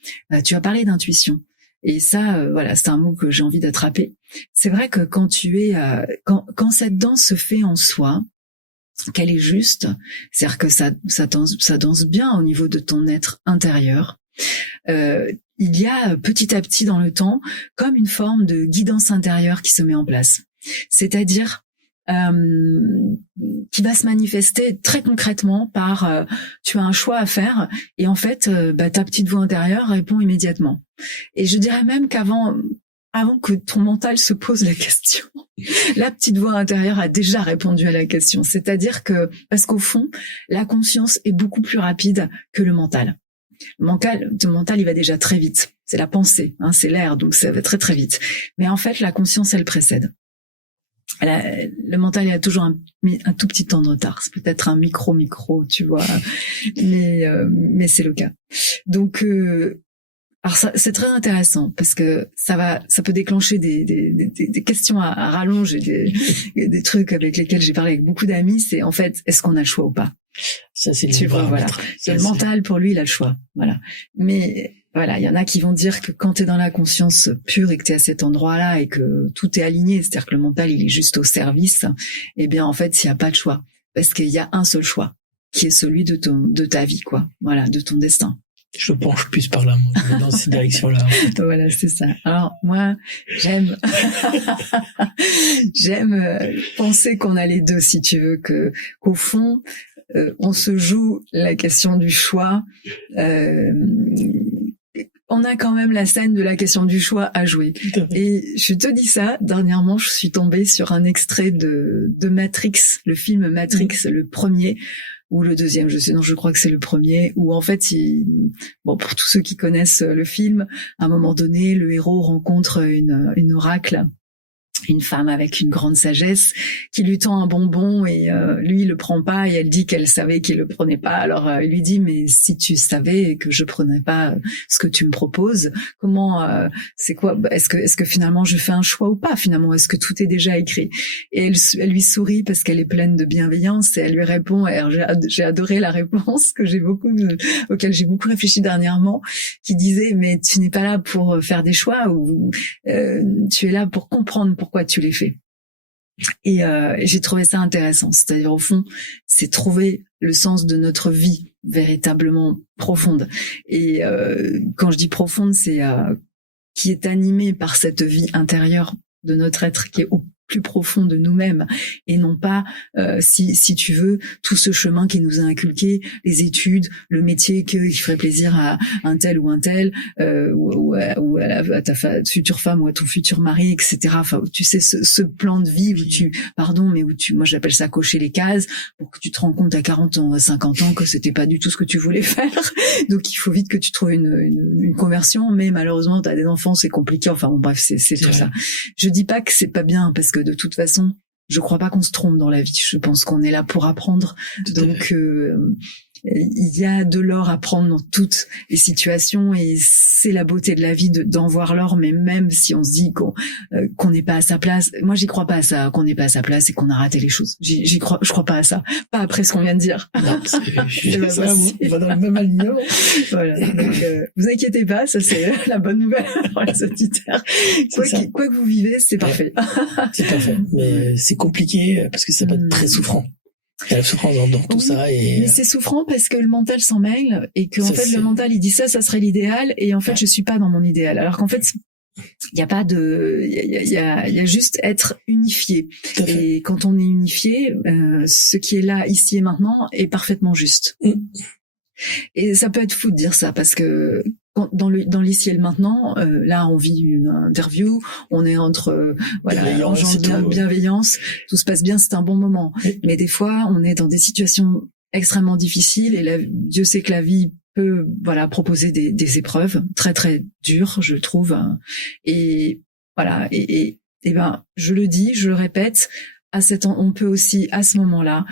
Tu as parlé d'intuition et ça, c'est un mot que j'ai envie d'attraper. C'est vrai que quand quand cette danse se fait en soi, qu'elle est juste, c'est-à-dire que ça danse bien au niveau de ton être intérieur. Il y a petit à petit dans le temps comme une forme de guidance intérieure qui se met en place. C'est-à-dire qui va se manifester très concrètement par tu as un choix à faire et en fait ta petite voix intérieure répond immédiatement. Et je dirais même qu'avant que ton mental se pose la question, la petite voix intérieure a déjà répondu à la question. C'est-à-dire que parce qu'au fond, la conscience est beaucoup plus rapide que le mental. Ton mental, il va déjà très vite. C'est la pensée, hein, c'est l'air, donc ça va très très vite. Mais en fait, la conscience, elle précède. Le mental, il a toujours un tout petit temps de retard. C'est peut-être un micro, tu vois, mais c'est le cas. Donc, alors ça, c'est très intéressant parce que ça peut déclencher des questions à rallonge et des trucs avec lesquels j'ai parlé avec beaucoup d'amis. C'est en fait, est-ce qu'on a le choix ou pas? Ça, c'est tu vois, voilà. C'est le mental, pour lui, il a le choix. Voilà. Mais Voilà, il y en a qui vont dire que quand tu es dans la conscience pure et que tu es à cet endroit-là et que tout est aligné, c'est-à-dire que le mental, il est juste au service, eh bien, en fait, il n'y a pas de choix. Parce qu'il y a un seul choix, qui est celui de ta vie, quoi. Voilà, de ton destin. Je penche plus par là, moi, dans cette direction-là. En fait. Voilà, c'est ça. Alors, moi, j'aime penser qu'on a les deux, si tu veux, qu'au fond, on se joue la question du choix. On a quand même la scène de la question du choix à jouer. Et je te dis ça, dernièrement, je suis tombée sur un extrait de Matrix, le film Matrix, le premier, ou le deuxième, je crois que c'est le premier, où en fait, pour tous ceux qui connaissent le film, à un moment donné, le héros rencontre une oracle, une femme avec une grande sagesse qui lui tend un bonbon et lui il le prend pas et elle dit qu'elle savait qu'il le prenait pas. Alors il lui dit mais si tu savais que je prenais pas ce que tu me proposes, comment c'est quoi, est-ce que finalement je fais un choix ou pas, finalement est-ce que tout est déjà écrit? Et elle lui sourit parce qu'elle est pleine de bienveillance et elle lui répond, alors j'ai adoré la réponse auquel j'ai beaucoup réfléchi dernièrement, qui disait mais tu n'es pas là pour faire des choix ou tu es là pour comprendre pourquoi tu les fais. Et j'ai trouvé ça intéressant. C'est-à-dire, au fond, c'est trouver le sens de notre vie véritablement profonde. Et quand je dis profonde, c'est qui est animée par cette vie intérieure de notre être, qui est au plus profond de nous-mêmes, et non pas, si tu veux, tout ce chemin qui nous a inculqué, les études, le métier qui ferait plaisir à un tel ou un tel, ou à ta future femme ou à ton futur mari, etc. Enfin, tu sais, ce plan de vie où moi j'appelle ça cocher les cases, pour que tu te rends compte à 40 ans, à 50 ans que c'était pas du tout ce que tu voulais faire. Donc il faut vite que tu trouves une conversion, mais malheureusement t'as des enfants, c'est compliqué. Enfin bon, bref, c'est tout ça. Je dis pas que c'est pas bien, parce que de toute façon, je crois pas qu'on se trompe dans la vie. Je pense qu'on est là pour apprendre. Donc, il y a de l'or à prendre dans toutes les situations et c'est la beauté de la vie d'en voir l'or, mais même si on se dit qu'on n'est pas à sa place. Moi, j'y crois pas à ça, qu'on n'est pas à sa place et qu'on a raté les choses. Je crois pas à ça. Pas après ce qu'on vient de dire. Non, on va dans le même alignement. Voilà. Donc, vous inquiétez pas, ça c'est la bonne nouvelle pour les auditeurs. Quoi que vous vivez, c'est parfait. C'est parfait. Mais c'est compliqué parce que ça peut être très souffrant. Il y a la souffrance dans tout ça. Mais c'est souffrant parce que le mental s'en mêle et que en fait le mental il dit ça serait l'idéal et en fait je suis pas dans mon idéal. Alors qu'en fait il y a pas de, il y a juste être unifié. Et quand on est unifié, ce qui est là ici et maintenant est parfaitement juste. Et ça peut être fou de dire ça parce que dans l'ici et le maintenant, là on vit une interview, on est entre bienveillance, tout se passe bien, c'est un bon moment. Mais des fois, on est dans des situations extrêmement difficiles et Dieu sait que la vie peut proposer des épreuves très très dures, je trouve. Et voilà, et ben je le dis, je le répète, on peut aussi à ce moment-là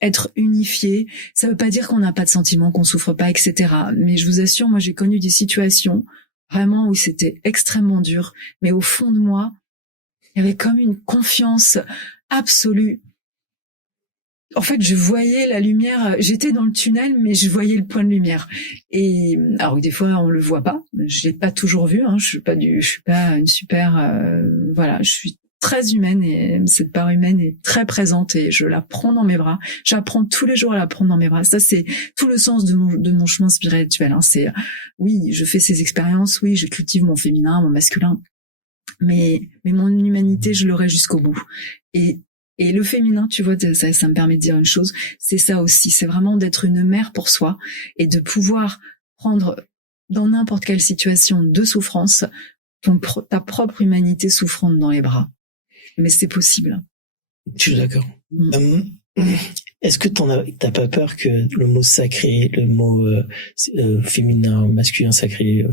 être unifié. Ça veut pas dire qu'on n'a pas de sentiments, qu'on souffre pas, etc. Mais je vous assure, moi j'ai connu des situations vraiment où c'était extrêmement dur, mais au fond de moi, il y avait comme une confiance absolue. En fait, je voyais la lumière, j'étais dans le tunnel, mais je voyais le point de lumière. Et alors des fois on le voit pas, je l'ai pas toujours vu, je suis pas une super je suis très humaine et cette part humaine est très présente et je la prends dans mes bras. J'apprends tous les jours à la prendre dans mes bras. Ça, c'est tout le sens de mon chemin spirituel. C'est, oui, je fais ces expériences, oui, je cultive mon féminin, mon masculin, mais mon humanité, je l'aurai jusqu'au bout. Et le féminin, tu vois, ça me permet de dire une chose, c'est ça aussi. C'est vraiment d'être une mère pour soi et de pouvoir prendre dans n'importe quelle situation de souffrance ta propre humanité souffrante dans les bras. Mais c'est possible. Je suis d'accord. Est-ce que t'as pas peur que le mot sacré, le mot féminin, masculin sacré,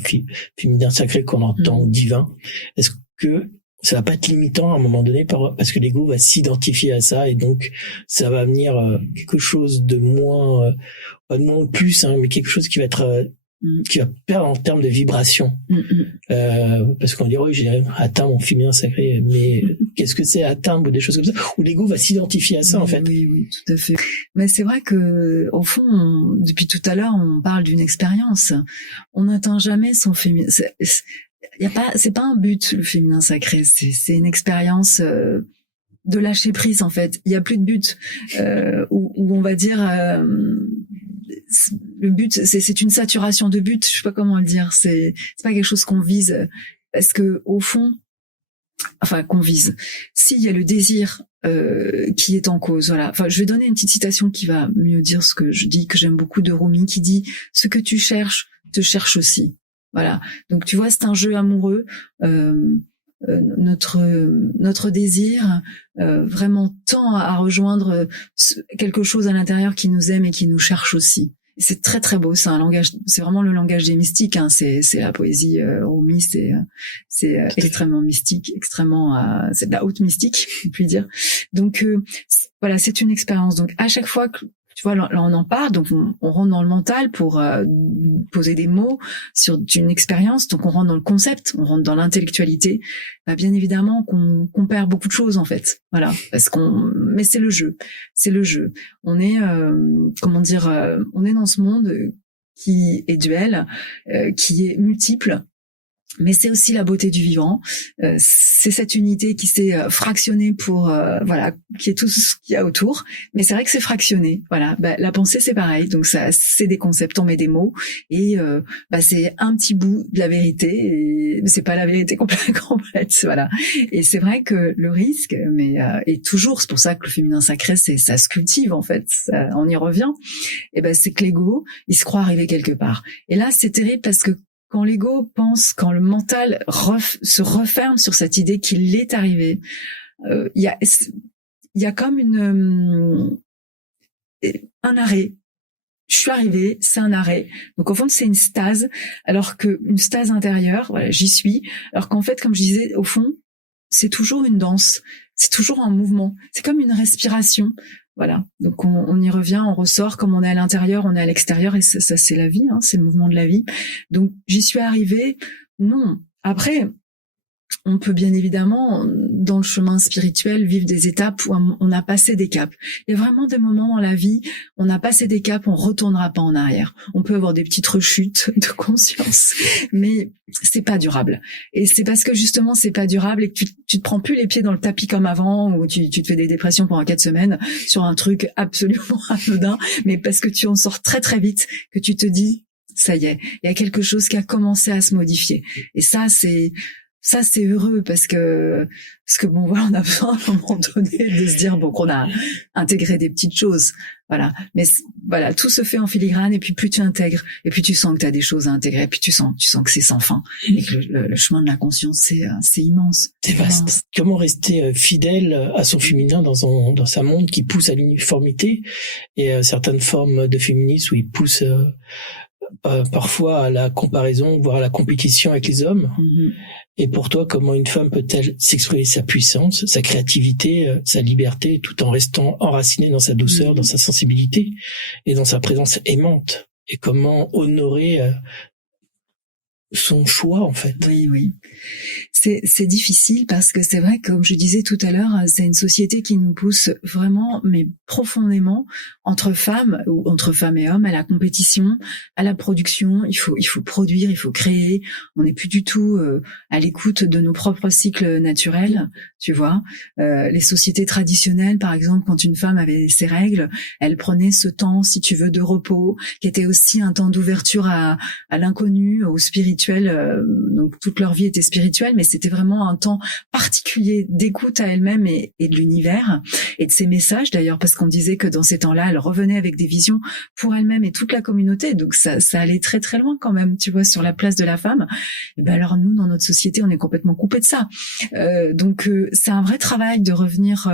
féminin sacré qu'on entend divin, est-ce que ça va pas être limitant à un moment donné parce que l'ego va s'identifier à ça et donc ça va venir quelque chose de moins, pas de moins ou plus, mais quelque chose qui va être qui va perdre en termes de vibration. Parce qu'on dit, oui, j'ai atteint mon féminin sacré, mais qu'est-ce que c'est atteindre ou des choses comme ça, où l'ego va s'identifier à ça, en fait. Oui, tout à fait. Mais c'est vrai que, au fond, depuis tout à l'heure, on parle d'une expérience. On n'atteint jamais son féminin. C'est pas un but, le féminin sacré. C'est une expérience, de lâcher prise, en fait. Il y a plus de but, où on va dire, le but, c'est une saturation de but. Je sais pas comment le dire. C'est pas quelque chose qu'on vise, parce que au fond, enfin qu'on vise. S'il y a le désir qui est en cause, voilà. Enfin, je vais donner une petite citation qui va mieux dire ce que je dis, que j'aime beaucoup, de Rumi, qui dit: ce que tu cherches te cherche aussi. Voilà. Donc tu vois, c'est un jeu amoureux. Notre désir vraiment tend à rejoindre quelque chose à l'intérieur qui nous aime et qui nous cherche aussi. Et c'est très très beau, c'est un langage, c'est vraiment le langage des mystiques, hein. C'est la poésie Rumi, c'est extrêmement mystique, extrêmement c'est de la haute mystique, on peut dire. Donc voilà, c'est une expérience. Donc à chaque fois que tu vois, là on en parle, donc on rentre dans le mental pour poser des mots sur une expérience, donc on rentre dans le concept, on rentre dans l'intellectualité. Bah, bien évidemment qu'on perd beaucoup de choses, en fait. Voilà, mais c'est le jeu. On est on est dans ce monde qui est duel, qui est multiple. Mais c'est aussi la beauté du vivant. C'est cette unité qui s'est fractionnée pour voilà, qui est tout ce qu'il y a autour. Mais c'est vrai que c'est fractionné. Voilà. Bah, la pensée c'est pareil. Donc ça, c'est des concepts, on met des mots et c'est un petit bout de la vérité. Et c'est pas la vérité complète. Voilà. Et c'est vrai que le risque, est toujours. C'est pour ça que le féminin sacré, ça se cultive en fait. On y revient. Et c'est que l'ego, il se croit arrivé quelque part. Et là, c'est terrible parce que quand l'ego pense, quand le mental se referme sur cette idée qu'il est arrivé, il y a comme un arrêt. Je suis arrivée, c'est un arrêt. Donc au fond, c'est une stase, alors que une stase intérieure, voilà, j'y suis. Alors qu'en fait, comme je disais, au fond, c'est toujours une danse, c'est toujours un mouvement, c'est comme une respiration. Voilà, donc on y revient, on ressort, comme on est à l'intérieur, on est à l'extérieur, et ça c'est la vie, hein, c'est le mouvement de la vie. Donc j'y suis arrivée, non. Après, on peut bien évidemment, dans le chemin spirituel, vivre des étapes où on a passé des caps. Il y a vraiment des moments dans la vie, on a passé des caps, on retournera pas en arrière. On peut avoir des petites rechutes de conscience, mais c'est pas durable. Et c'est parce que justement c'est pas durable et que tu te prends plus les pieds dans le tapis comme avant, où tu te fais des dépressions pendant 4 semaines sur un truc absolument anodin, mais parce que tu en sors très très vite, que tu te dis, ça y est, il y a quelque chose qui a commencé à se modifier. Et ça c'est heureux parce que bon, voilà, on a besoin à un moment donné de se dire qu'on a intégré des petites choses. Voilà. Mais voilà, tout se fait en filigrane, et puis plus tu intègres, et puis tu sens que tu as des choses à intégrer, puis tu sens que c'est sans fin. Et que le chemin de la conscience, c'est immense. C'est vaste. Comment rester fidèle à son féminin dans sa monde qui pousse à l'uniformité, et certaines formes de féminisme où il pousse parfois à la comparaison, voire à la compétition avec les hommes. Et pour toi, comment une femme peut-elle s'exprimer sa puissance, sa créativité, sa liberté, tout en restant enracinée dans sa douceur, dans sa sensibilité et dans sa présence aimante? Et comment honorer son choix, en fait? Oui. C'est difficile parce que c'est vrai que, comme je disais tout à l'heure, c'est une société qui nous pousse vraiment, mais profondément, entre femmes et hommes, à la compétition, à la production. Il faut produire, il faut créer. On n'est plus du tout à l'écoute de nos propres cycles naturels, tu vois. Les sociétés traditionnelles, par exemple, quand une femme avait ses règles, elle prenait ce temps, si tu veux, de repos, qui était aussi un temps d'ouverture à l'inconnu, au spirituel. Donc toute leur vie était spirituelle, mais c'était vraiment un temps particulier d'écoute à elle-même et de l'univers et de ses messages, d'ailleurs, parce qu'on disait que dans ces temps-là, elle revenait avec des visions pour elle-même et toute la communauté. Donc ça allait très très loin quand même, tu vois, sur la place de la femme. Et alors nous, dans notre société, on est complètement coupé de ça. Donc c'est un vrai travail de revenir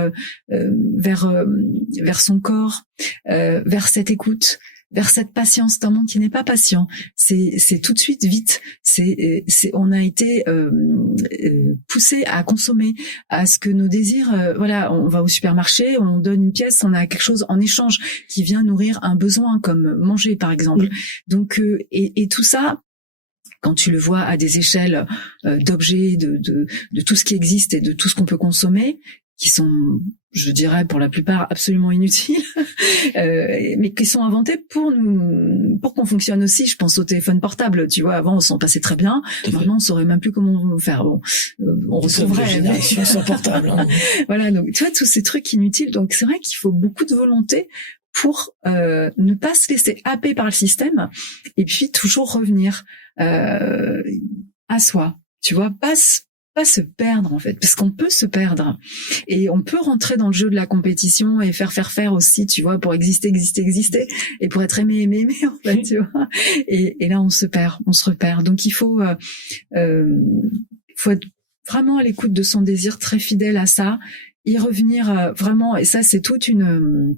vers son corps, vers cette écoute. vers cette patience d'un monde qui n'est pas patient. C'est tout de suite vite. On a été poussé à consommer, à ce que nos désirs. Voilà, on va au supermarché, on donne une pièce, on a quelque chose en échange qui vient nourrir un besoin, comme manger par exemple. Donc et tout ça, quand tu le vois à des échelles d'objets, de tout ce qui existe et de tout ce qu'on peut consommer, qui sont, je dirais, pour la plupart absolument inutiles, mais qui sont inventés pour qu'on fonctionne aussi. Je pense au téléphone portable, tu vois, avant on s'en passait très bien, maintenant on saurait même plus comment faire. Bon, on retrouverait génération sans portable. Hein. Voilà, donc tu vois tous ces trucs inutiles. Donc c'est vrai qu'il faut beaucoup de volonté pour ne pas se laisser happer par le système et puis toujours revenir à soi. Tu vois, pas se perdre en fait, parce qu'on peut se perdre et on peut rentrer dans le jeu de la compétition et faire aussi, tu vois, pour exister et pour être aimé en fait, tu vois. Et là on se repère. Donc il faut être vraiment à l'écoute de son désir, très fidèle à ça, y revenir vraiment. Et ça c'est toute une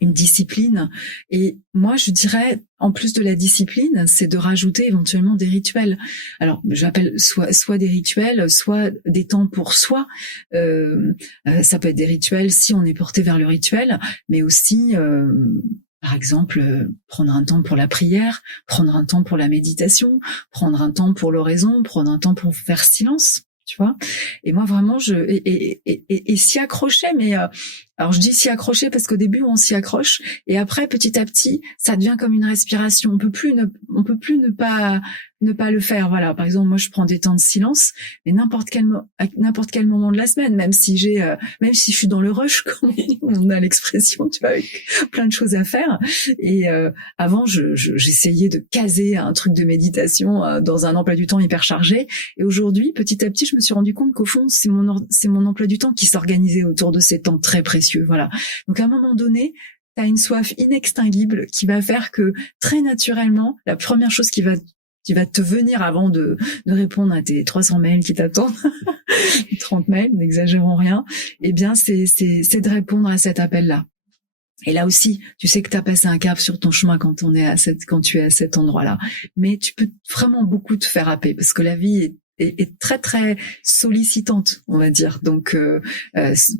discipline. Et moi, je dirais, en plus de la discipline, c'est de rajouter éventuellement des rituels. Alors, j'appelle soit des rituels, soit des temps pour soi. Ça peut être des rituels si on est porté vers le rituel, mais aussi, par exemple, prendre un temps pour la prière, prendre un temps pour la méditation, prendre un temps pour l'oraison, prendre un temps pour faire silence. Tu vois, et moi vraiment et s'y accrocher, mais alors je dis s'y accrocher parce qu'au début on s'y accroche et après petit à petit ça devient comme une respiration. On peut plus ne pas le faire. Voilà, par exemple moi je prends des temps de silence, mais à n'importe quel moment de la semaine, même si je suis dans le rush comme on a l'expression, tu vois, avec plein de choses à faire. Et avant j'essayais de caser un truc de méditation dans un emploi du temps hyper chargé. Et aujourd'hui, petit à petit, je me suis rendu compte qu'au fond, c'est mon emploi du temps qui s'organisait autour de ces temps très précieux. Voilà. Donc à un moment donné, tu as une soif inextinguible qui va faire que très naturellement, la première chose qui va te venir avant de répondre à tes 300 mails qui t'attendent, 30 mails, n'exagérons rien, eh bien c'est de répondre à cet appel-là. Et là aussi, tu sais que tu as passé un cap sur ton chemin quand tu es à cet endroit-là. Mais tu peux vraiment beaucoup te faire happer parce que la vie est très très sollicitante, on va dire. Donc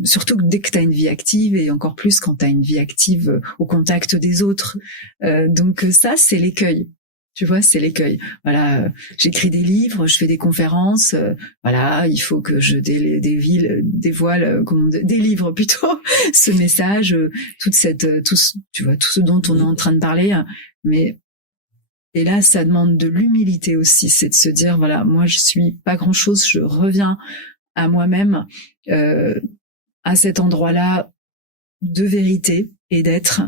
surtout dès que tu as une vie active et encore plus quand tu as une vie active au contact des autres. Donc ça c'est l'écueil. Tu vois, c'est l'écueil. Voilà, j'écris des livres, je fais des conférences. Voilà, il faut que je dévoile, délivre plutôt ce message, tout ce dont on est en train de parler. Mais et là, ça demande de l'humilité aussi, c'est de se dire voilà, moi je suis pas grand-chose, je reviens à moi-même, à cet endroit-là de vérité et d'être.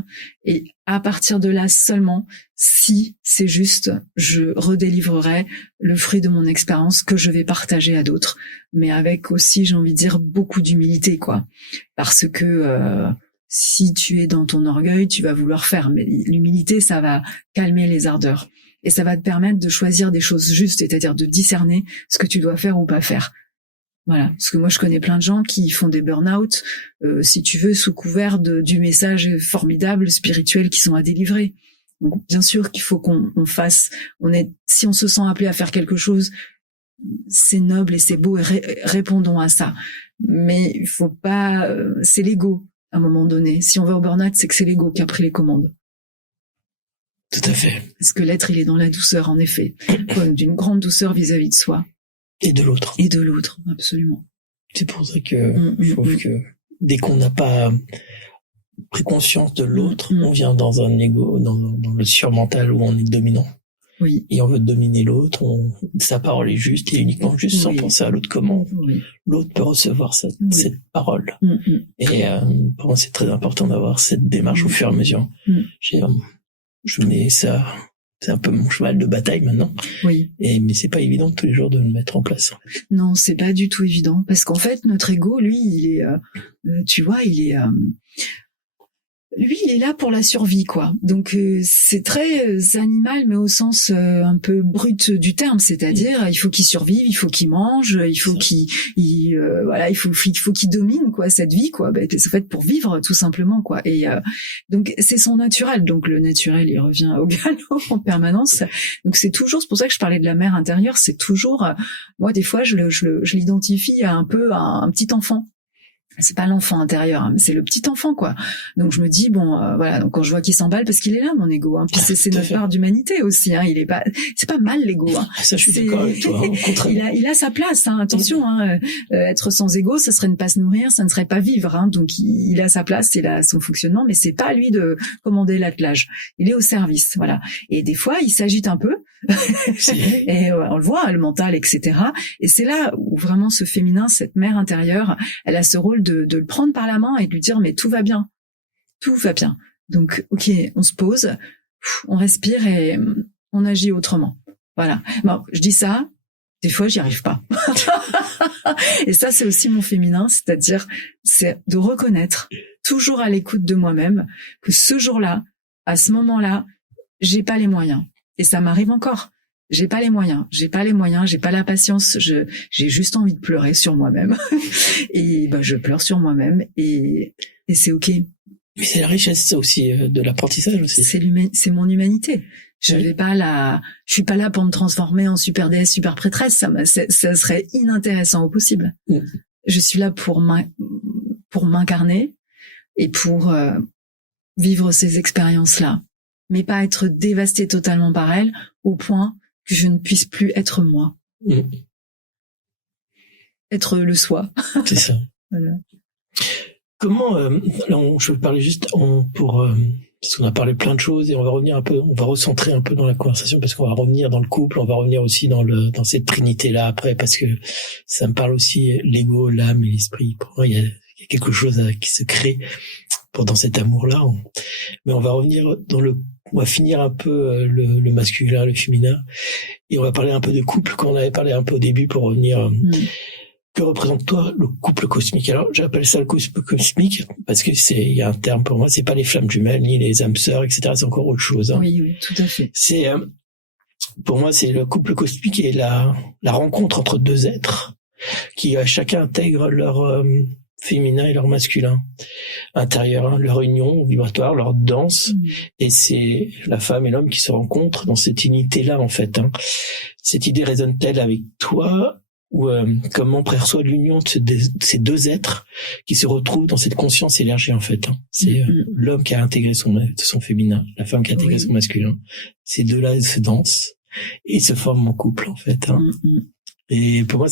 Et à partir de là seulement, si c'est juste, je redélivrerai le fruit de mon expérience que je vais partager à d'autres, mais avec aussi, j'ai envie de dire, beaucoup d'humilité, quoi. Parce que si tu es dans ton orgueil, tu vas vouloir faire, mais l'humilité, ça va calmer les ardeurs. Et ça va te permettre de choisir des choses justes, c'est-à-dire de discerner ce que tu dois faire ou pas faire. Voilà, parce que moi je connais plein de gens qui font des burn-out, si tu veux, sous couvert du message formidable, spirituel qu'ils sont à délivrer. Donc bien sûr qu'il faut qu'on fasse, si on se sent appelé à faire quelque chose, c'est noble et c'est beau et répondons à ça. Mais il faut pas, c'est l'ego à un moment donné. Si on va au burn-out, c'est que c'est l'ego qui a pris les commandes. Tout à fait. Parce que l'être, il est dans la douceur, en effet, d'une grande douceur vis-à-vis de soi. Et de l'autre. Et de l'autre, absolument. C'est pour ça que je trouve que dès qu'on n'a pas pris conscience de l'autre, on vient dans un ego, dans le surmental où on est dominant. Oui. Et on veut dominer l'autre, sa parole est juste et uniquement juste sans penser à l'autre comment l'autre peut recevoir cette parole. Et pour moi, c'est très important d'avoir cette démarche au fur et à mesure. Je mets ça, c'est un peu mon cheval de bataille maintenant. Oui. Mais c'est pas évident tous les jours de le mettre en place. Non, c'est pas du tout évident parce qu'en fait, notre ego, lui, il est, tu vois, il est lui, il est là pour la survie, quoi. Donc c'est très animal, mais au sens un peu brut du terme, c'est-à-dire il faut qu'il survive, il faut qu'il mange, il faut il faut qu'il domine, quoi, cette vie, quoi. C'est fait pour vivre, tout simplement, quoi. Et donc c'est son naturel. Donc le naturel, il revient au galop en permanence. Donc c'est pour ça que je parlais de la mère intérieure. C'est toujours, moi des fois je l'identifie à un peu à un petit enfant. C'est pas l'enfant intérieur, hein, mais c'est le petit enfant, quoi. Donc je me dis voilà, donc quand je vois qu'il s'emballe, parce qu'il est là, mon ego, hein, puis c'est notre part d'humanité aussi, hein, c'est pas mal l'ego, hein. Ça, je suis d'accord avec toi, au contraire. Il a sa place, hein, attention, hein, être sans ego, ça serait ne pas se nourrir, ça ne serait pas vivre, hein, donc il a sa place, il a son fonctionnement, mais c'est pas à lui de commander l'attelage. Il est au service, voilà. Et des fois, il s'agite un peu, et on le voit, le mental, etc. Et c'est là où vraiment ce féminin, cette mère intérieure, elle a ce rôle de le prendre par la main et de lui dire mais tout va bien. Donc ok, on se pose, on respire et on agit autrement. Voilà. Bon, je dis ça, des fois j'y arrive pas. Et ça c'est aussi mon féminin, c'est-à-dire c'est de reconnaître, toujours à l'écoute de moi-même, que ce jour-là, à ce moment-là, j'ai pas les moyens. Et ça m'arrive encore. J'ai pas les moyens, j'ai pas la patience, j'ai juste envie de pleurer sur moi-même. Et je pleure sur moi-même et c'est ok. Mais c'est la richesse, ça aussi, de l'apprentissage aussi. C'est mon humanité. Je suis pas là pour me transformer en super déesse, super prêtresse, ça serait inintéressant au possible. Je suis là pour m'incarner et pour vivre ces expériences-là, mais pas être dévastée totalement par elles au point que je ne puisse plus être moi. Être le soi. C'est ça. Voilà. Comment, je veux parler juste parce qu'on a parlé plein de choses et on va recentrer un peu dans la conversation parce qu'on va revenir dans le couple, on va revenir aussi dans cette trinité-là après parce que ça me parle aussi l'ego, l'âme et l'esprit. Pour moi, il y a quelque chose qui se crée dans cet amour-là. Mais on va revenir on va finir un peu le masculin, le féminin, et on va parler un peu de couple, qu'on avait parlé un peu au début pour revenir. Que représente toi le couple cosmique? Alors j'appelle ça le couple cosmique parce que il y a un terme pour moi, c'est pas les flammes jumelles ni les âmes sœurs, etc. C'est encore autre chose. Hein. Oui, tout à fait. C'est pour moi c'est le couple cosmique et la rencontre entre deux êtres qui chacun intègre leur féminin et leur masculin intérieur, hein, leur union vibratoire, leur danse, et c'est la femme et l'homme qui se rencontrent dans cette unité-là en fait. Hein. Cette idée résonne-t-elle avec toi? Ou comment perçoit l'union de ces deux êtres qui se retrouvent dans cette conscience élargie en fait. Hein. C'est l'homme qui a intégré son féminin, la femme qui a intégré son masculin. Ces deux-là se dansent et se forment en couple en fait. Hein. Et pour moi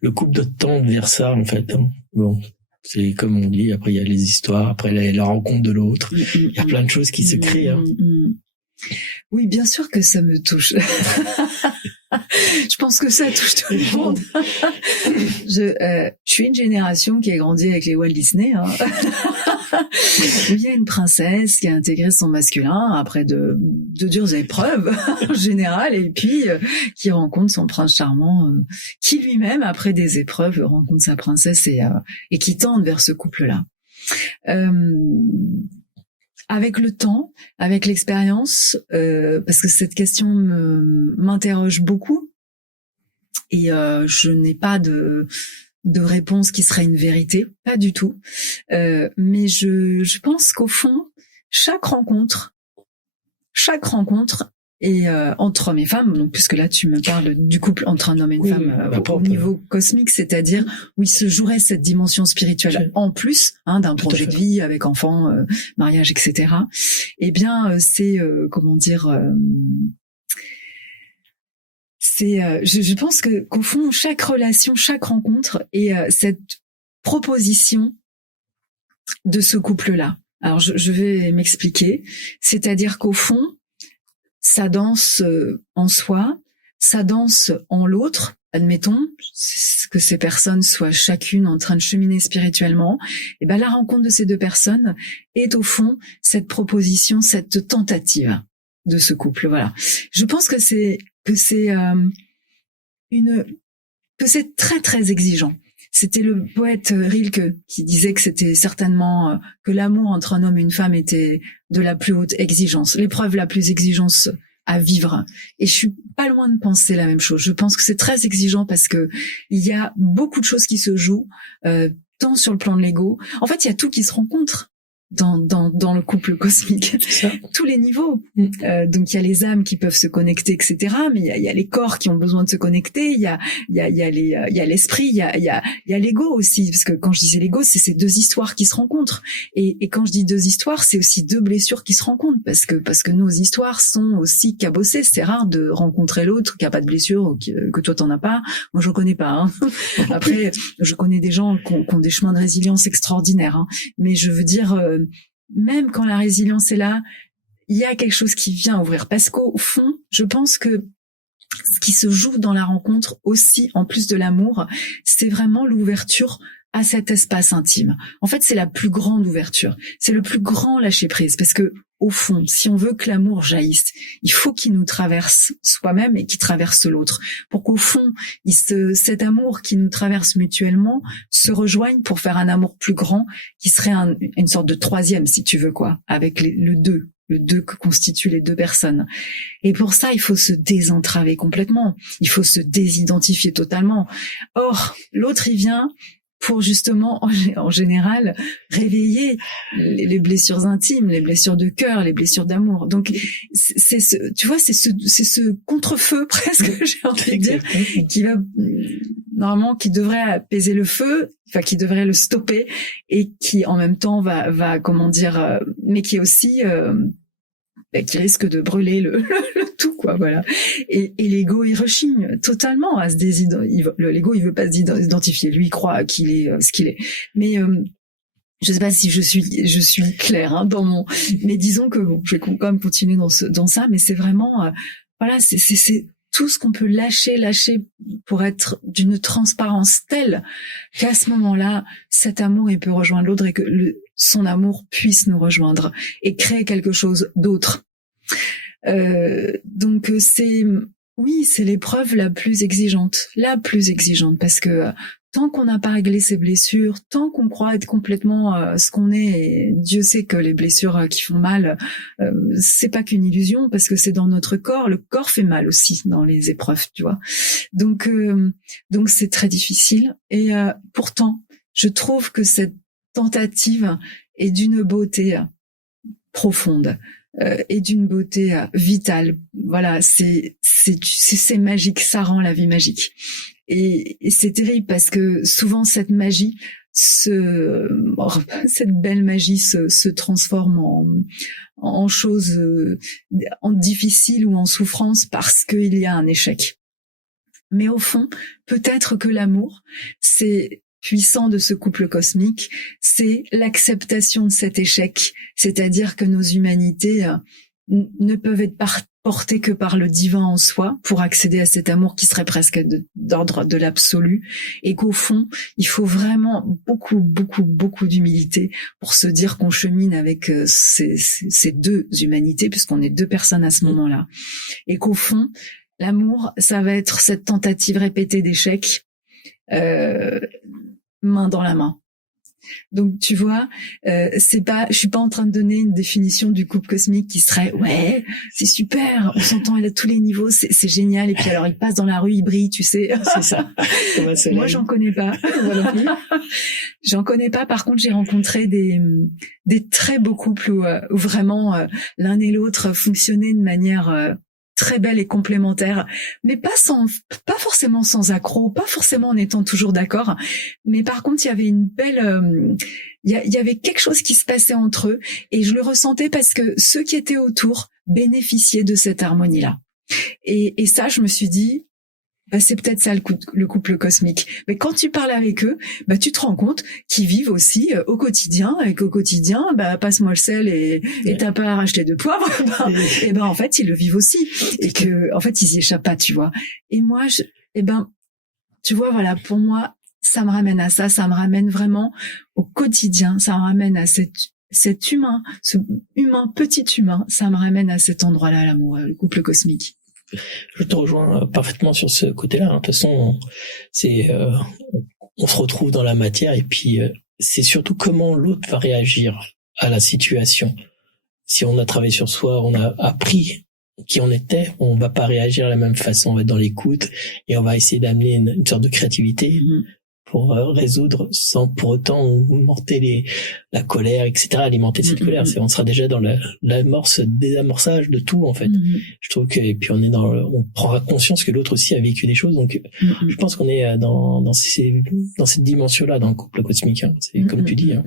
le couple doit tendre vers ça en fait. Hein. Bon, c'est comme on dit. Après il y a les histoires, après la rencontre de l'autre. Il y a plein de choses qui se créent. Hein. Oui, bien sûr que ça me touche. Je pense que ça touche tout le monde. Je suis une génération qui a grandi avec les Walt Disney. Hein. Il y a une princesse qui a intégré son masculin après de dures épreuves en général, et puis qui rencontre son prince charmant, qui lui-même, après des épreuves, rencontre sa princesse et qui tend vers ce couple-là. Avec le temps, avec l'expérience, parce que cette question m'interroge beaucoup, et je n'ai pas de réponse qui serait une vérité, pas du tout. Mais je pense qu'au fond, chaque rencontre et entre hommes et femmes, donc puisque là tu me parles du couple entre un homme et une femme au niveau cosmique, c'est-à-dire où il se jouerait cette dimension spirituelle en plus d'un projet de vie avec enfants, mariage, etc. Eh bien, c'est je pense qu'au fond, chaque relation, chaque rencontre est cette proposition de ce couple-là. Alors, je vais m'expliquer. C'est-à-dire qu'au fond, ça danse en soi, ça danse en l'autre. Admettons que ces personnes soient chacune en train de cheminer spirituellement. Et ben, la rencontre de ces deux personnes est au fond cette proposition, cette tentative de ce couple. Voilà. Je pense que c'est très très exigeant. C'était le poète Rilke qui disait que c'était certainement que l'amour entre un homme et une femme était de la plus haute exigence, l'épreuve la plus exigeante à vivre. Et je suis pas loin de penser la même chose. Je pense que c'est très exigeant parce que il y a beaucoup de choses qui se jouent, tant sur le plan de l'ego. En fait, il y a tout qui se rencontre dans le couple cosmique, tous les niveaux. Donc il y a les âmes qui peuvent se connecter, etc. Mais il y a les corps qui ont besoin de se connecter. Il y a l'esprit, il y a l'ego aussi, parce que quand je disais l'ego, c'est ces deux histoires qui se rencontrent. Et quand je dis deux histoires, c'est aussi deux blessures qui se rencontrent, parce que nos histoires sont aussi cabossées. C'est rare de rencontrer l'autre qui a pas de blessure ou que toi t'en as pas. Moi j'en connais pas. Hein. Après, je connais des gens qui ont des chemins de résilience extraordinaires. Hein. Mais je veux dire, même quand la résilience est là, il y a quelque chose qui vient ouvrir. Parce qu'au fond, je pense que ce qui se joue dans la rencontre aussi, en plus de l'amour, c'est vraiment l'ouverture à cet espace intime. En fait, c'est la plus grande ouverture. C'est le plus grand lâcher prise. Parce que, au fond, si on veut que l'amour jaillisse, il faut qu'il nous traverse soi-même et qu'il traverse l'autre. Pour qu'au fond, cet amour qui nous traverse mutuellement se rejoigne pour faire un amour plus grand, qui serait une sorte de troisième, si tu veux, quoi, avec le deux que constituent les deux personnes. Et pour ça, il faut se désentraver complètement. Il faut se désidentifier totalement. Or, l'autre, il vient pour justement, en général, réveiller les blessures intimes, les blessures de cœur, les blessures d'amour. Donc, c'est ce contre-feu presque, j'ai envie de dire, qui devrait apaiser le feu, enfin, qui devrait le stopper, et qui, en même temps, va comment dire, mais qui est aussi, qui risque de brûler le tout, quoi, voilà. Et l'ego, il rechigne totalement à se l'ego, il veut pas s'identifier. Lui, il croit qu'il est ce qu'il est. Mais, je sais pas si je suis claire, hein, mais disons que bon, je vais quand même continuer dans ça, mais c'est vraiment, voilà, c'est tout ce qu'on peut lâcher pour être d'une transparence telle qu'à ce moment-là, cet amour, il peut rejoindre l'autre et que son amour puisse nous rejoindre et créer quelque chose d'autre. Donc c'est l'épreuve la plus exigeante, parce que tant qu'on n'a pas réglé ses blessures, tant qu'on croit être complètement ce qu'on est, et Dieu sait que les blessures qui font mal, c'est pas qu'une illusion, parce que c'est dans notre corps. Le corps fait mal aussi dans les épreuves, tu vois. Donc c'est très difficile. Et pourtant, je trouve que cette tentative est d'une beauté profonde. Et d'une beauté vitale. Voilà, c'est magique, ça rend la vie magique. Et c'est terrible parce que souvent cette magie, cette belle magie se transforme en choses en difficiles ou en souffrance parce qu'il y a un échec. Mais au fond, peut-être que l'amour, c'est puissant de ce couple cosmique, c'est l'acceptation de cet échec, c'est-à-dire que nos humanités ne peuvent être portées que par le divin en soi pour accéder à cet amour qui serait presque d'ordre de l'absolu, et qu'au fond, il faut vraiment beaucoup, beaucoup, beaucoup d'humilité pour se dire qu'on chemine avec ces deux humanités, puisqu'on est deux personnes à ce moment-là, et qu'au fond, l'amour, ça va être cette tentative répétée d'échec, main dans la main. Donc tu vois, je suis pas en train de donner une définition du couple cosmique qui serait ouais, c'est super, on s'entend à tous les niveaux, c'est génial, et puis alors il passe dans la rue, il brille, tu sais. C'est ça. Moi j'en connais pas. J'en connais pas. Par contre, j'ai rencontré des très beaux couples où vraiment l'un et l'autre fonctionnaient de manière très belle et complémentaire, mais pas forcément sans accroc, pas forcément en étant toujours d'accord, mais par contre il y avait une belle, il y avait quelque chose qui se passait entre eux, et je le ressentais parce que ceux qui étaient autour bénéficiaient de cette harmonie-là. Et ça, je me suis dit, c'est peut-être ça le couple cosmique. Mais quand tu parles avec eux, tu te rends compte qu'ils vivent aussi au quotidien, et qu'au quotidien, passe-moi le sel et t'as pas à racheter de poivre. Et en fait, ils le vivent aussi, et que en fait, ils y échappent pas, tu vois. Et moi, tu vois, voilà, pour moi, ça me ramène à ça, ça me ramène vraiment au quotidien, ça me ramène à cet humain, petit humain, ça me ramène à cet endroit-là, l'amour, le couple cosmique. Je te rejoins parfaitement sur ce côté-là. De toute façon, on se retrouve dans la matière et puis c'est surtout comment l'autre va réagir à la situation. Si on a travaillé sur soi, on a appris qui on était, on va pas réagir de la même façon, on va être dans l'écoute et on va essayer d'amener une sorte de créativité pour résoudre sans pour autant augmenter la colère, etc., alimenter cette colère. On sera déjà dans désamorçage de tout, en fait. Je trouve que, et puis on prendra conscience que l'autre aussi a vécu des choses, donc je pense qu'on est dans cette dimension-là, dans le couple cosmique, hein. C'est comme tu dis, hein.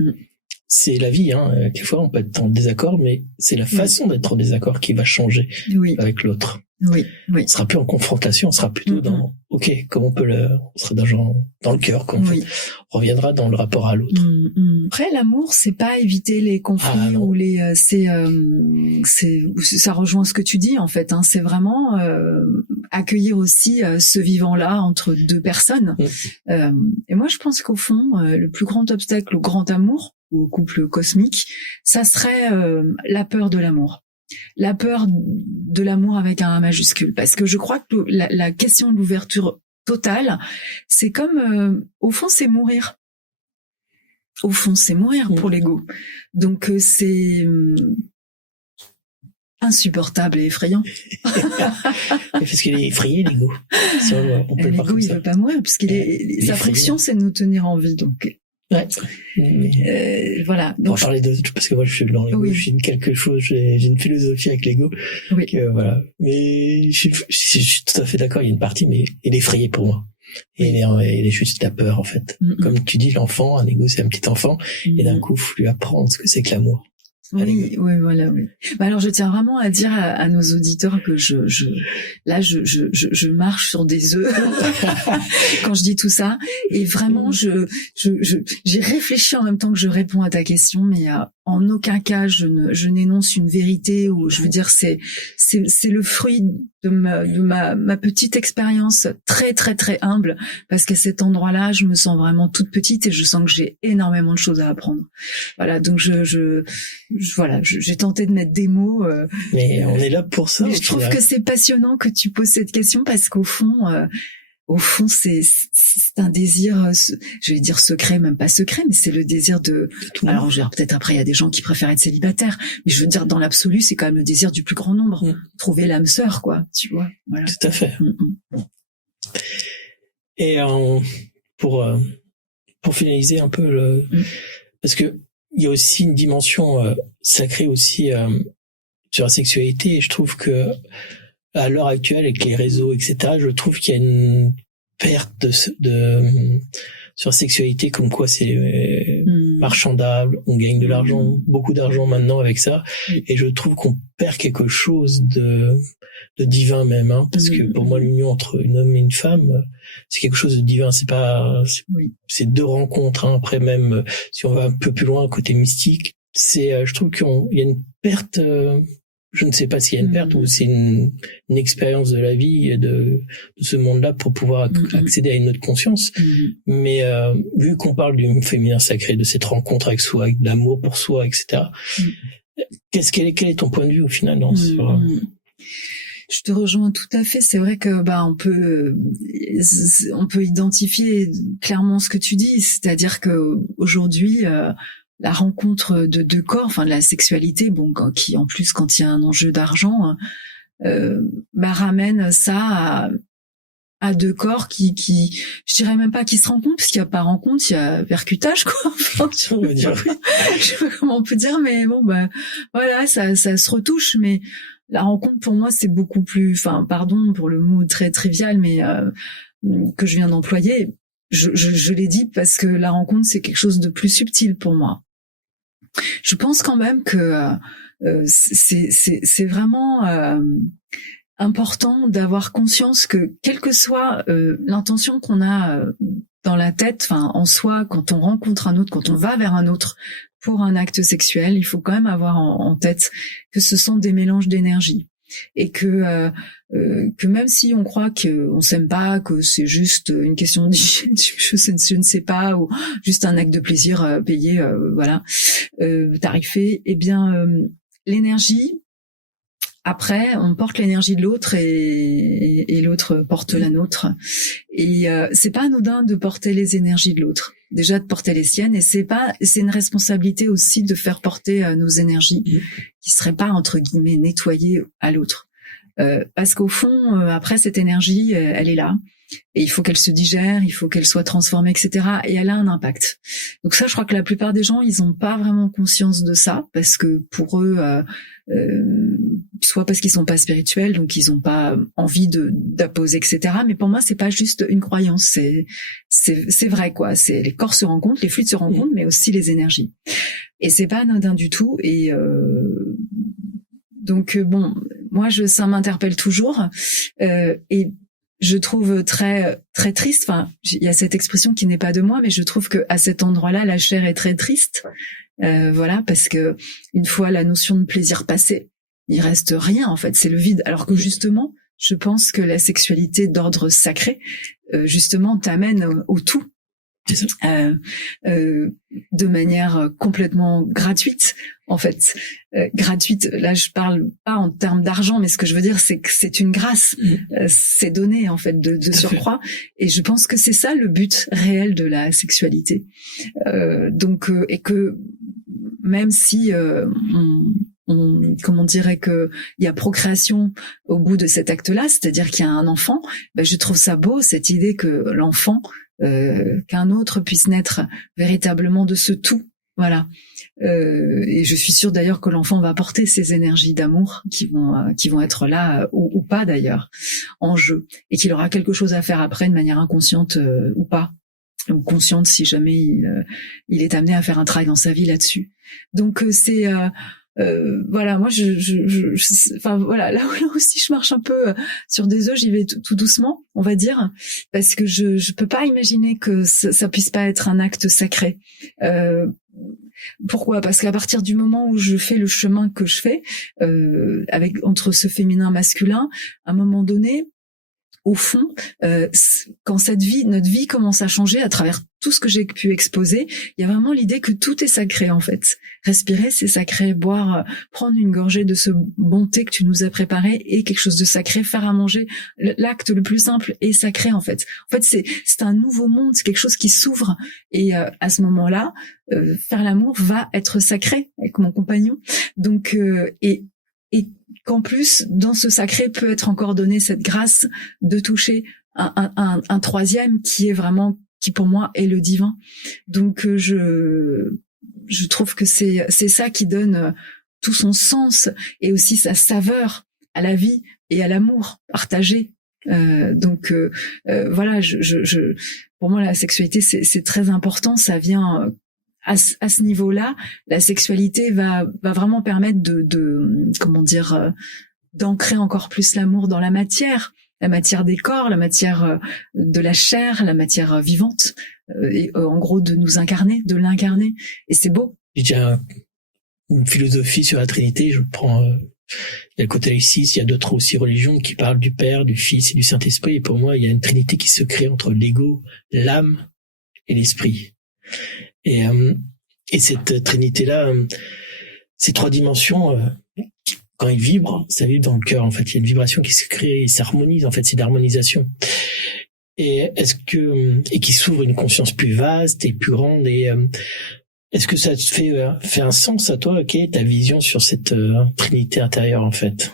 C'est la vie, hein. Quelquefois on peut être en désaccord, mais c'est la façon d'être en désaccord qui va changer avec l'autre. Oui. On sera plus en confrontation, on sera plutôt dans comment on peut on sera dans le cœur, quoi. En fait. On reviendra dans le rapport à l'autre. Après, l'amour, c'est pas éviter les conflits ou ça rejoint ce que tu dis, en fait, hein. C'est vraiment accueillir aussi ce vivant-là entre deux personnes. Et moi, je pense qu'au fond, le plus grand obstacle au grand amour, ou au couple cosmique, ça serait la peur de l'amour. La peur de l'amour avec un A majuscule. Parce que je crois que la question de l'ouverture totale, c'est comme, au fond, c'est mourir. Au fond, c'est mourir pour l'ego. Donc, c'est insupportable et effrayant. Parce qu'il est effrayé, l'ego. L'ego, il veut pas mourir, puisqu'il sa fonction, c'est de nous tenir en vie. Donc, ouais. Voilà. Donc, pour parler parce que moi je suis dans l'ego, je suis quelque chose, j'ai une philosophie avec l'ego. Donc, voilà. Mais je suis tout à fait d'accord, il y a une partie, mais il est effrayé pour moi. Et il est juste la peur, en fait. Comme tu dis, l'enfant, un ego, c'est un petit enfant, et d'un coup, faut lui apprendre ce que c'est que l'amour. Oui, voilà. Bah alors, je tiens vraiment à dire à nos auditeurs que je marche sur des œufs quand je dis tout ça. Et vraiment, j'ai réfléchi en même temps que je réponds à ta question, mais en aucun cas je n'énonce une vérité, ou je veux dire c'est le fruit de ma petite expérience très très très humble, parce qu'à cet endroit-là je me sens vraiment toute petite et je sens que j'ai énormément de choses à apprendre. Voilà, donc j'ai tenté de mettre des mots, mais on est là pour ça. Mais je trouve que c'est passionnant que tu poses cette question, parce qu'au fond c'est un désir, je vais dire secret, même pas secret, mais c'est le désir de alors peut-être après il y a des gens qui préfèrent être célibataires, mais je veux dire dans l'absolu c'est quand même le désir du plus grand nombre, trouver l'âme sœur, quoi, tu vois. Voilà. Tout à fait. Et pour finaliser un peu parce que il y a aussi une dimension sacrée aussi sur la sexualité, et je trouve que à l'heure actuelle, avec les réseaux, etc., je trouve qu'il y a une perte sur la sexualité, comme quoi c'est marchandable, on gagne de l'argent, beaucoup d'argent maintenant avec ça, et je trouve qu'on perd quelque chose de divin même, hein, parce que pour moi l'union entre un homme et une femme, c'est quelque chose de divin, c'est deux rencontres, hein. Après, même si on va un peu plus loin côté mystique, je trouve qu'il y a une perte. Je ne sais pas s'il y a une perte ou c'est une expérience de la vie, de ce monde-là, pour pouvoir accéder à une autre conscience. Mais vu qu'on parle du féminin sacré, de cette rencontre avec soi, avec de l'amour pour soi, etc., quel est ton point de vue au final Je te rejoins tout à fait. C'est vrai que on peut identifier clairement ce que tu dis, c'est-à-dire que aujourd'hui la rencontre de deux corps, enfin de la sexualité, qui en plus quand il y a un enjeu d'argent, ramène ça à deux corps qui je dirais même pas qui se rencontrent, parce qu'il y a pas rencontre, il y a percutage, quoi. Enfin, je sais pas comment on peut dire, mais voilà, ça se retouche, mais la rencontre pour moi c'est beaucoup plus, enfin pardon pour le mot très trivial, mais que je viens d'employer. Je l'ai dit parce que la rencontre c'est quelque chose de plus subtil pour moi. Je pense quand même que c'est vraiment important d'avoir conscience que quelle que soit l'intention qu'on a dans la tête, enfin en soi, quand on rencontre un autre, quand on va vers un autre pour un acte sexuel, il faut quand même avoir en tête que ce sont des mélanges d'énergie, et que même si on croit qu'on s'aime pas, que c'est juste une question d'hygiène, je ne sais pas, ou juste un acte de plaisir payé, tarifé, eh bien l'énergie après, on porte l'énergie de l'autre et l'autre porte la nôtre. Et c'est pas anodin de porter les énergies de l'autre. Déjà de porter les siennes, et c'est une responsabilité aussi de faire porter nos énergies qui seraient pas entre guillemets nettoyées à l'autre. Parce qu'au fond, après cette énergie, elle est là. Et il faut qu'elle se digère, il faut qu'elle soit transformée, etc. Et elle a un impact. Donc ça, je crois que la plupart des gens, ils n'ont pas vraiment conscience de ça, parce que pour eux, soit parce qu'ils sont pas spirituels, donc ils n'ont pas envie d'apposer, etc. Mais pour moi, c'est pas juste une croyance, c'est vrai, quoi. C'est les corps se rencontrent, les fluides se rencontrent, mais aussi les énergies. Et c'est pas anodin du tout. Et donc bon, moi, ça m'interpelle toujours. Et je trouve très très triste. Enfin, il y a cette expression qui n'est pas de moi, mais je trouve que à cet endroit-là, la chair est très triste. Voilà, parce que une fois la notion de plaisir passée, il reste rien en fait. C'est le vide. Alors que justement, je pense que la sexualité d'ordre sacré, justement, t'amène au tout. De manière complètement gratuite, en fait. Gratuite, là je parle pas en termes d'argent, mais ce que je veux dire, c'est que c'est une grâce. C'est donné, en fait, de surcroît. Et je pense que c'est ça le but réel de la sexualité. Donc, et que même si comment on dirait que il y a procréation au bout de cet acte-là, c'est-à-dire qu'il y a un enfant, ben, je trouve ça beau, cette idée que l'enfant, qu'un autre puisse naître véritablement de ce tout, voilà. Et je suis sûre d'ailleurs que l'enfant va porter ces énergies d'amour qui vont être là ou pas d'ailleurs en jeu, et qu'il aura quelque chose à faire après de manière inconsciente ou pas, ou consciente si jamais il est amené à faire un travail dans sa vie là-dessus. Donc c'est voilà, moi enfin voilà, là aussi je marche un peu sur des œufs, j'y vais tout doucement, on va dire, parce que je peux pas imaginer que ça puisse pas être un acte sacré. Pourquoi ? Parce qu'à partir du moment où je fais le chemin que je fais, entre ce féminin masculin, à un moment donné, au fond, quand notre vie commence à changer à travers tout ce que j'ai pu exposer, il y a vraiment l'idée que tout est sacré, en fait. Respirer, c'est sacré. Boire, prendre une gorgée de ce bon thé que tu nous as préparé est quelque chose de sacré. Faire à manger, l'acte le plus simple est sacré, en fait. En fait, c'est un nouveau monde, c'est quelque chose qui s'ouvre. Et à ce moment-là, faire l'amour va être sacré avec mon compagnon. Donc, et qu'en plus, dans ce sacré peut être encore donné cette grâce de toucher un troisième qui pour moi est le divin. Donc je trouve que c'est ça qui donne tout son sens et aussi sa saveur à la vie et à l'amour partagé. Donc voilà, pour moi la sexualité c'est très important, ça vient à ce niveau-là, la sexualité va vraiment permettre de comment dire, d'ancrer encore plus l'amour dans la matière des corps, la matière de la chair, la matière vivante, et en gros de nous incarner, de l'incarner, et c'est beau. J'ai déjà une philosophie sur la Trinité, je prends il y a le côté laïciste, il y a d'autres aussi religions qui parlent du Père, du Fils et du Saint-Esprit, et pour moi il y a une Trinité qui se crée entre l'ego, l'âme et l'esprit. Et cette Trinité-là, ces trois dimensions, quand ils vibrent, ça vibre dans le cœur. En fait, il y a une vibration qui se crée, et s'harmonise. En fait, c'est d'harmonisation. Et et qui s'ouvre une conscience plus vaste et plus grande. Et est-ce que ça te fait un sens à toi? Quelle est ta vision sur cette Trinité intérieure, en fait?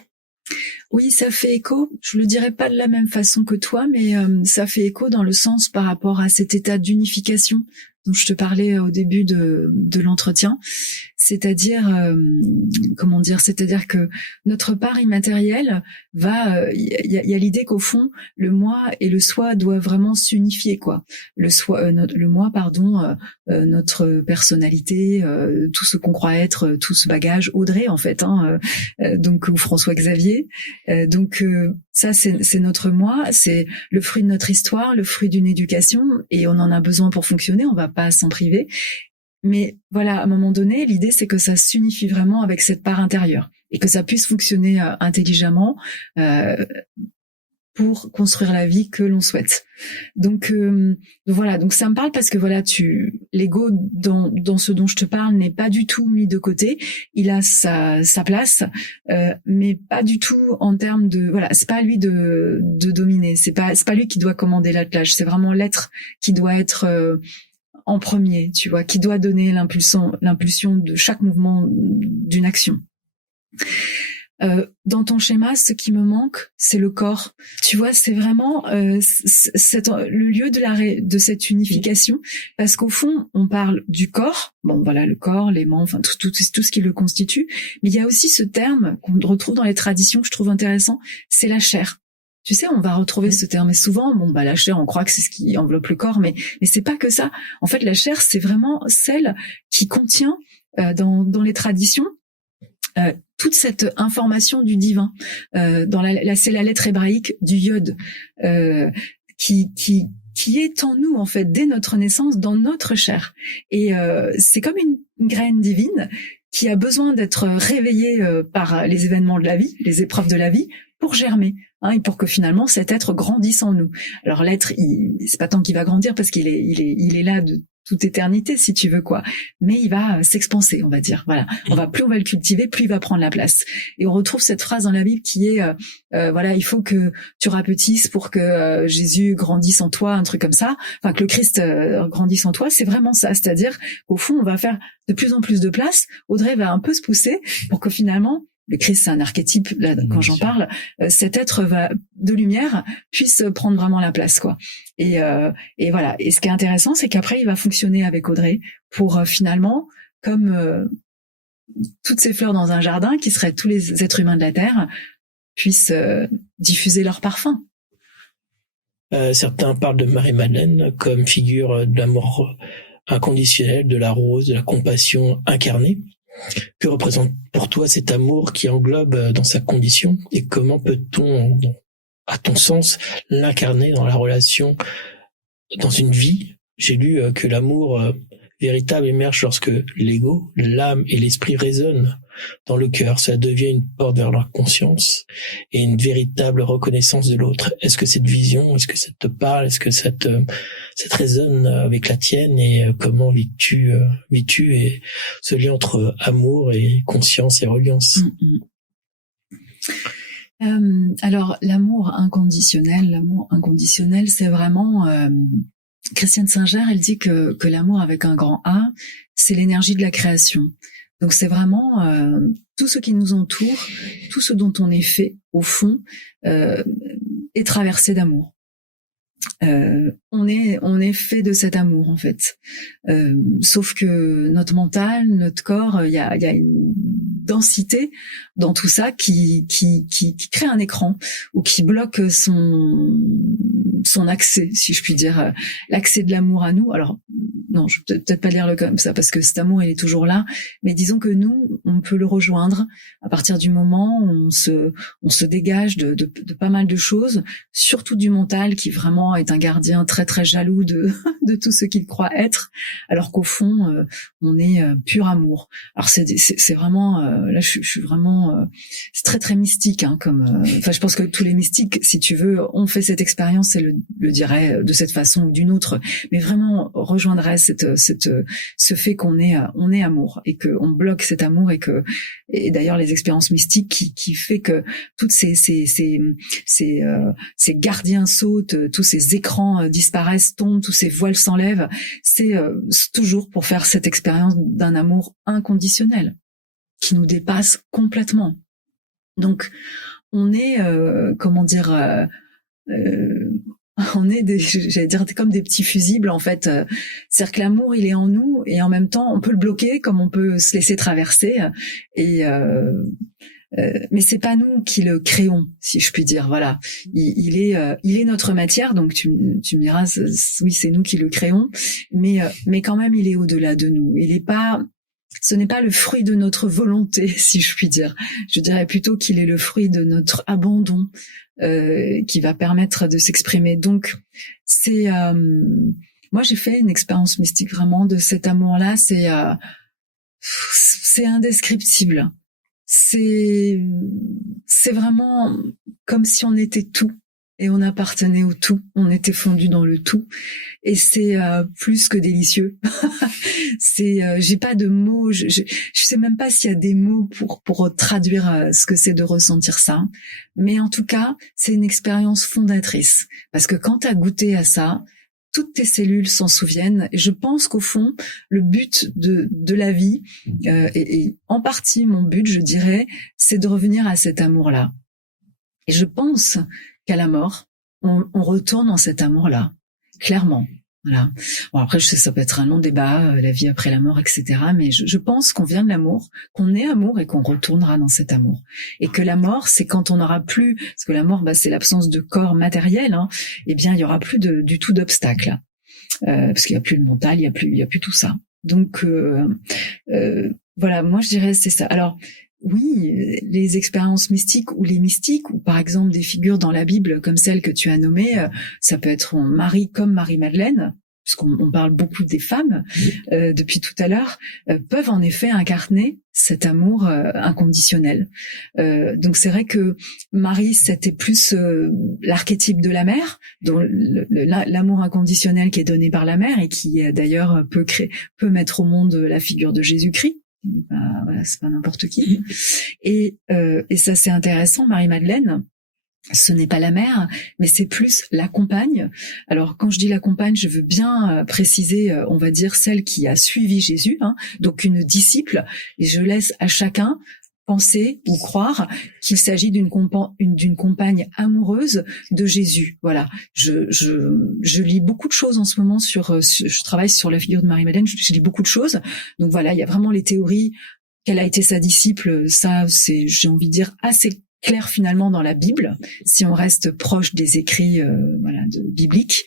Oui, ça fait écho. Je le dirais pas de la même façon que toi, mais ça fait écho dans le sens par rapport à cet état d'unification dont je te parlais au début de l'entretien. C'est-à-dire, comment dire, c'est-à-dire que notre part immatérielle il y a l'idée qu'au fond, le moi et le soi doivent vraiment s'unifier, quoi. Le moi, notre personnalité, tout ce qu'on croit être, tout ce bagage, Audrey, en fait, donc, ou François Xavier. Donc, ça, c'est notre moi, c'est le fruit de notre histoire, le fruit d'une éducation, et on en a besoin pour fonctionner, on va pas s'en priver. Mais voilà, à un moment donné, l'idée, c'est que ça s'unifie vraiment avec cette part intérieure et que ça puisse fonctionner intelligemment pour construire la vie que l'on souhaite. Donc voilà, donc ça me parle parce que voilà, l'ego dans ce dont je te parle n'est pas du tout mis de côté. Il a sa place, mais pas du tout en termes de voilà, c'est pas à lui de dominer, c'est pas lui qui doit commander l'attelage, c'est vraiment l'être qui doit être en premier, tu vois, qui doit donner l'impulsion de chaque mouvement d'une action. Dans ton schéma, ce qui me manque, c'est le corps. Tu vois, c'est vraiment le lieu de cette unification, parce qu'au fond, on parle du corps. Bon, voilà, le corps, les membres, enfin tout ce qui le constitue. Mais il y a aussi ce terme qu'on retrouve dans les traditions que je trouve intéressant, c'est la chair. Tu sais, on va retrouver ce terme, et souvent, la chair, on croit que c'est ce qui enveloppe le corps, mais c'est pas que ça. En fait, la chair, c'est vraiment celle qui contient dans les traditions toute cette information du divin. C'est la lettre hébraïque du yod qui est en nous en fait dès notre naissance, dans notre chair. Et c'est comme une graine divine qui a besoin d'être réveillée par les événements de la vie, les épreuves de la vie, pour germer, et pour que finalement cet être grandisse en nous. Alors l'être, c'est pas tant qu'il va grandir parce qu'il est là de toute éternité, si tu veux, quoi. Mais il va s'expanser, on va dire. Voilà. Plus on va le cultiver, plus il va prendre la place. Et on retrouve cette phrase dans la Bible qui est, voilà, il faut que tu rapetisses pour que Jésus grandisse en toi, un truc comme ça. Enfin, que le Christ grandisse en toi. C'est vraiment ça. C'est-à-dire qu'au fond, on va faire de plus en plus de place. Audrey va un peu se pousser pour que finalement, le Christ, c'est un archétype, là, quand j'en parle, cet être de lumière puisse prendre vraiment la place, quoi. Et voilà. Et ce qui est intéressant, c'est qu'après, il va fonctionner avec Audrey pour finalement, comme toutes ces fleurs dans un jardin, qui seraient tous les êtres humains de la Terre, puissent diffuser leur parfum. Certains parlent de Marie-Madeleine comme figure de l'amour inconditionnel, de la rose, de la compassion incarnée. Que représente pour toi cet amour qui englobe dans sa condition, et comment peut-on, à ton sens, l'incarner dans la relation, dans une vie? J'ai lu que l'amour véritable émerge lorsque l'ego, l'âme et l'esprit résonnent dans le cœur. Ça devient une porte vers la conscience et une véritable reconnaissance de l'autre. Est-ce que cette vision, est-ce que ça te parle? Est-ce que ça te résonne avec la tienne? Et comment vis-tu et ce lien entre amour et conscience et reliance? Alors, l'amour inconditionnel, c'est vraiment... Christiane Singer, elle dit que l'amour avec un grand A, c'est l'énergie de la création. Donc c'est vraiment tout ce qui nous entoure, tout ce dont on est fait, au fond, est traversé d'amour. On est fait de cet amour, en fait. Sauf que notre mental, notre corps, il y a une densité dans tout ça qui crée un écran ou qui bloque son accès, si je puis dire, l'accès de l'amour à nous. Alors, non, je vais peut-être pas lire le comme ça, parce que cet amour, il est toujours là, mais disons que nous, on peut le rejoindre à partir du moment où on se dégage de pas mal de choses, surtout du mental, qui vraiment est un gardien très très jaloux de tout ce qu'il croit être, alors qu'au fond, on est pur amour. Alors c'est vraiment, là je suis vraiment, c'est très très mystique, enfin je pense que tous les mystiques, si tu veux, ont fait cette expérience et le diraient de cette façon ou d'une autre, mais vraiment rejoindrait ce fait qu'on est amour, et que on bloque cet amour, et d'ailleurs les expériences mystiques qui fait que toutes ces gardiens sautent, tous ces écrans disparaissent, tombent, tous ces voiles s'enlèvent, c'est toujours pour faire cette expérience d'un amour inconditionnel qui nous dépasse complètement. Donc on est on est j'allais dire comme des petits fusibles, en fait. C'est-à-dire que l'amour, il est en nous, et en même temps, on peut le bloquer comme on peut se laisser traverser. Mais c'est pas nous qui le créons, si je puis dire. Voilà, il est notre matière. Donc tu me diras, oui, c'est nous qui le créons, mais quand même, il est au-delà de nous. Ce n'est pas le fruit de notre volonté, si je puis dire. Je dirais plutôt qu'il est le fruit de notre abandon, qui va permettre de s'exprimer. Donc, moi, j'ai fait une expérience mystique vraiment de cet amour-là. C'est indescriptible. C'est vraiment comme si on était tout. et on appartenait au tout. On était fondus dans le tout. Et c'est plus que délicieux. J'ai pas de mots. Je sais même pas s'il y a des mots pour traduire ce que c'est de ressentir ça. Mais en tout cas, c'est une expérience fondatrice. Parce que quand t'as goûté à ça, toutes tes cellules s'en souviennent. Et je pense qu'au fond, le but de la vie, et en partie mon but, je dirais, c'est de revenir à cet amour-là. Et je pense qu'à la mort, on retourne dans cet amour-là, clairement. Voilà. Bon, après, je sais, ça peut être un long débat, la vie après la mort, etc. Mais je pense qu'on vient de l'amour, qu'on est amour et qu'on retournera dans cet amour. Et que la mort, c'est quand on n'aura plus, parce que la mort, c'est l'absence de corps matériel, hein, eh bien, il y aura plus du tout d'obstacles. Parce qu'il y a plus le mental, il y a plus tout ça. Donc, voilà, moi, je dirais, c'est ça. Alors, oui, les expériences mystiques ou les mystiques, ou par exemple des figures dans la Bible comme celle que tu as nommée, ça peut être Marie comme Marie-Madeleine, puisqu'on parle beaucoup des femmes depuis tout à l'heure, peuvent en effet incarner cet amour inconditionnel. Donc c'est vrai que Marie, c'était plus l'archétype de la mère, dont l'amour inconditionnel qui est donné par la mère et qui d'ailleurs peut mettre au monde la figure de Jésus-Christ. Voilà, c'est pas n'importe qui. Et ça c'est intéressant, Marie-Madeleine, ce n'est pas la mère, mais c'est plus la compagne. Alors quand je dis la compagne, je veux bien préciser, on va dire celle qui a suivi Jésus, hein, donc une disciple, et je laisse à chacun penser ou croire qu'il s'agit d'une compagne amoureuse de Jésus. Voilà. Je lis beaucoup de choses en ce moment je travaille sur la figure de Marie-Madeleine, je lis beaucoup de choses. Donc voilà, il y a vraiment les théories qu'elle a été sa disciple, ça c'est, j'ai envie de dire, assez clair finalement dans la Bible, si on reste proche des écrits bibliques.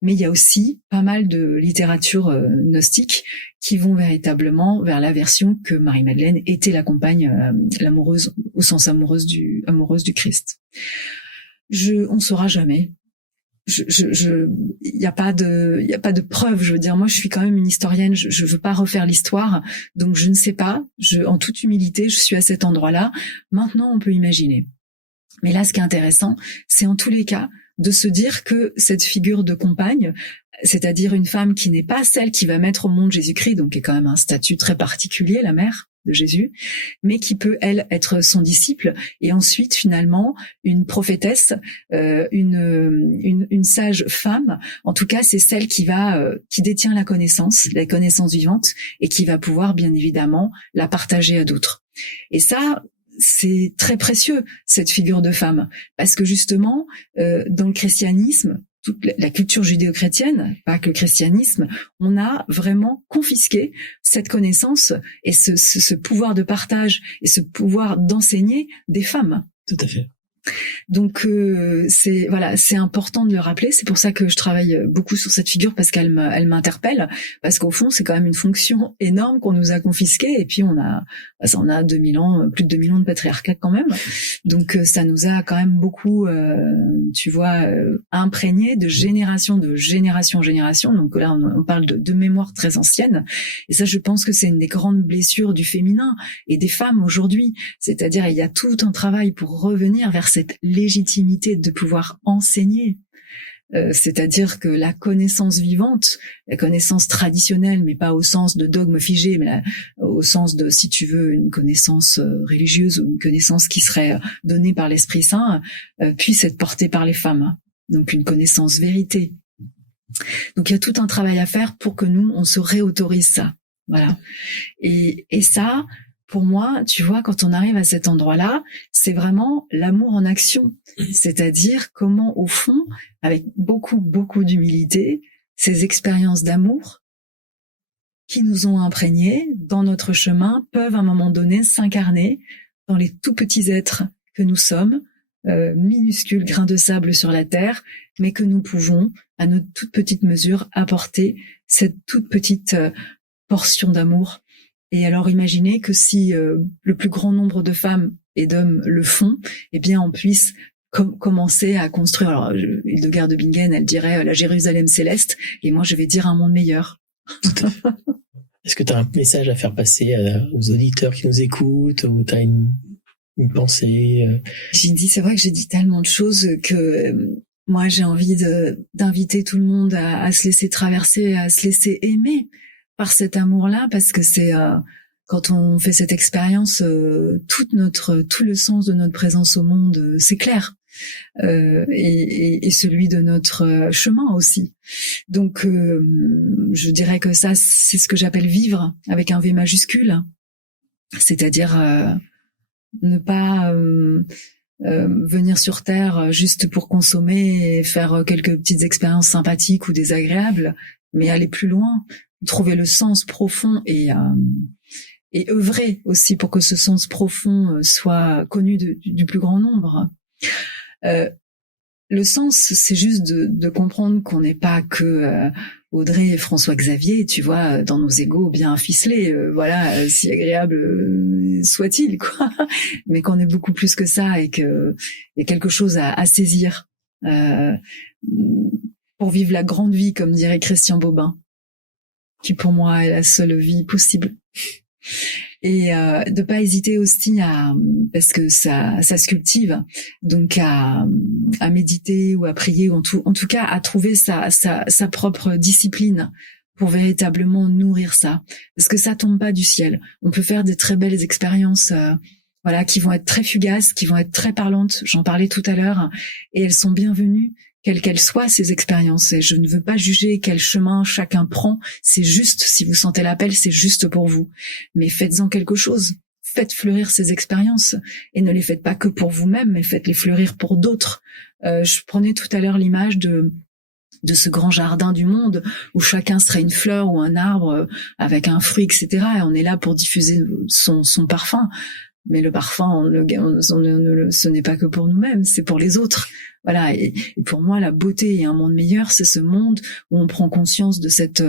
Mais il y a aussi pas mal de littérature gnostique qui vont véritablement vers la version que Marie-Madeleine était la compagne, l'amoureuse, au sens amoureuse du Christ. On saura jamais. Il y a pas de preuve. Je veux dire, moi, je suis quand même une historienne. Je veux pas refaire l'histoire, donc je ne sais pas. En toute humilité, je suis à cet endroit-là. Maintenant, on peut imaginer. Mais là, ce qui est intéressant, c'est en tous les cas de se dire que cette figure de compagne, c'est-à-dire une femme qui n'est pas celle qui va mettre au monde Jésus-Christ, donc qui est quand même un statut très particulier, la mère de Jésus, mais qui peut, elle, être son disciple, et ensuite, finalement, une prophétesse, une sage femme. En tout cas, c'est celle qui détient la connaissance vivante, et qui va pouvoir, bien évidemment, la partager à d'autres. Et ça, c'est très précieux, cette figure de femme, parce que justement, dans le christianisme, toute la culture judéo-chrétienne, pas que le christianisme, on a vraiment confisqué cette connaissance et ce pouvoir de partage et ce pouvoir d'enseigner des femmes. Tout à fait. Donc c'est important de le rappeler. C'est pour ça que je travaille beaucoup sur cette figure, parce qu'elle m'interpelle, parce qu'au fond c'est quand même une fonction énorme qu'on nous a confisquée, et puis on a 2000 ans, plus de 2000 ans de patriarcat quand même. Donc ça nous a quand même beaucoup, imprégné de génération en génération. Donc là on parle de mémoire très ancienne, et ça je pense que c'est une des grandes blessures du féminin et des femmes aujourd'hui. C'est-à-dire il y a tout un travail pour revenir vers cette légitimité de pouvoir enseigner. C'est-à-dire que la connaissance vivante, la connaissance traditionnelle, mais pas au sens de dogme figé, mais au sens de, si tu veux, une connaissance religieuse ou une connaissance qui serait donnée par l'Esprit Saint, puisse être portée par les femmes. Donc une connaissance vérité. Donc il y a tout un travail à faire pour que nous, on se réautorise ça. Voilà. Et ça, pour moi, tu vois, quand on arrive à cet endroit-là, c'est vraiment l'amour en action. C'est-à-dire comment, au fond, avec beaucoup, beaucoup d'humilité, ces expériences d'amour qui nous ont imprégnés dans notre chemin peuvent à un moment donné s'incarner dans les tout petits êtres que nous sommes, minuscules grains de sable sur la terre, mais que nous pouvons, à notre toute petite mesure, apporter cette toute petite portion d'amour. Et alors imaginez que si le plus grand nombre de femmes et d'hommes le font, eh bien on puisse commencer à construire. Alors Hildegard de Bingen, elle dirait la Jérusalem céleste, et moi je vais dire un monde meilleur. Est-ce que tu as un message à faire passer aux auditeurs qui nous écoutent, ou tu as une pensée C'est vrai que j'ai dit tellement de choses que Moi, j'ai envie d'inviter tout le monde à se laisser traverser, à se laisser aimer par cet amour-là, parce que c'est quand on fait cette expérience, tout le sens de notre présence au monde s'éclaire, et celui de notre chemin aussi. Donc, je dirais que ça, c'est ce que j'appelle vivre avec un V majuscule, c'est-à-dire ne pas venir sur Terre juste pour consommer et faire quelques petites expériences sympathiques ou désagréables, mais aller plus loin, trouver le sens profond et œuvrer aussi pour que ce sens profond soit connu du plus grand nombre. Le sens, c'est juste de comprendre qu'on n'est pas que Audrey et François-Xavier, tu vois, dans nos égos bien ficelés, voilà, si agréable soit-il, quoi, mais qu'on est beaucoup plus que ça et que y a quelque chose à saisir pour vivre la grande vie, comme dirait Christian Bobin, qui pour moi est la seule vie possible. Et de pas hésiter aussi parce que ça se cultive, donc à méditer ou à prier, ou en tout cas à trouver sa propre discipline pour véritablement nourrir ça, parce que ça tombe pas du ciel. On peut faire des très belles expériences, voilà, qui vont être très fugaces, qui vont être très parlantes. J'en parlais tout à l'heure, et elles sont bienvenues, quelles qu'elles soient ces expériences. Et je ne veux pas juger quel chemin chacun prend. C'est juste, si vous sentez l'appel, c'est juste pour vous. Mais faites-en quelque chose. Faites fleurir ces expériences. Et ne les faites pas que pour vous-même, mais faites-les fleurir pour d'autres. Je prenais tout à l'heure l'image de ce grand jardin du monde où chacun serait une fleur ou un arbre avec un fruit, etc. Et on est là pour diffuser son parfum. Mais le parfum, ce n'est pas que pour nous-mêmes, c'est pour les autres. Voilà. Et pour moi, la beauté et un monde meilleur, c'est ce monde où on prend conscience de cette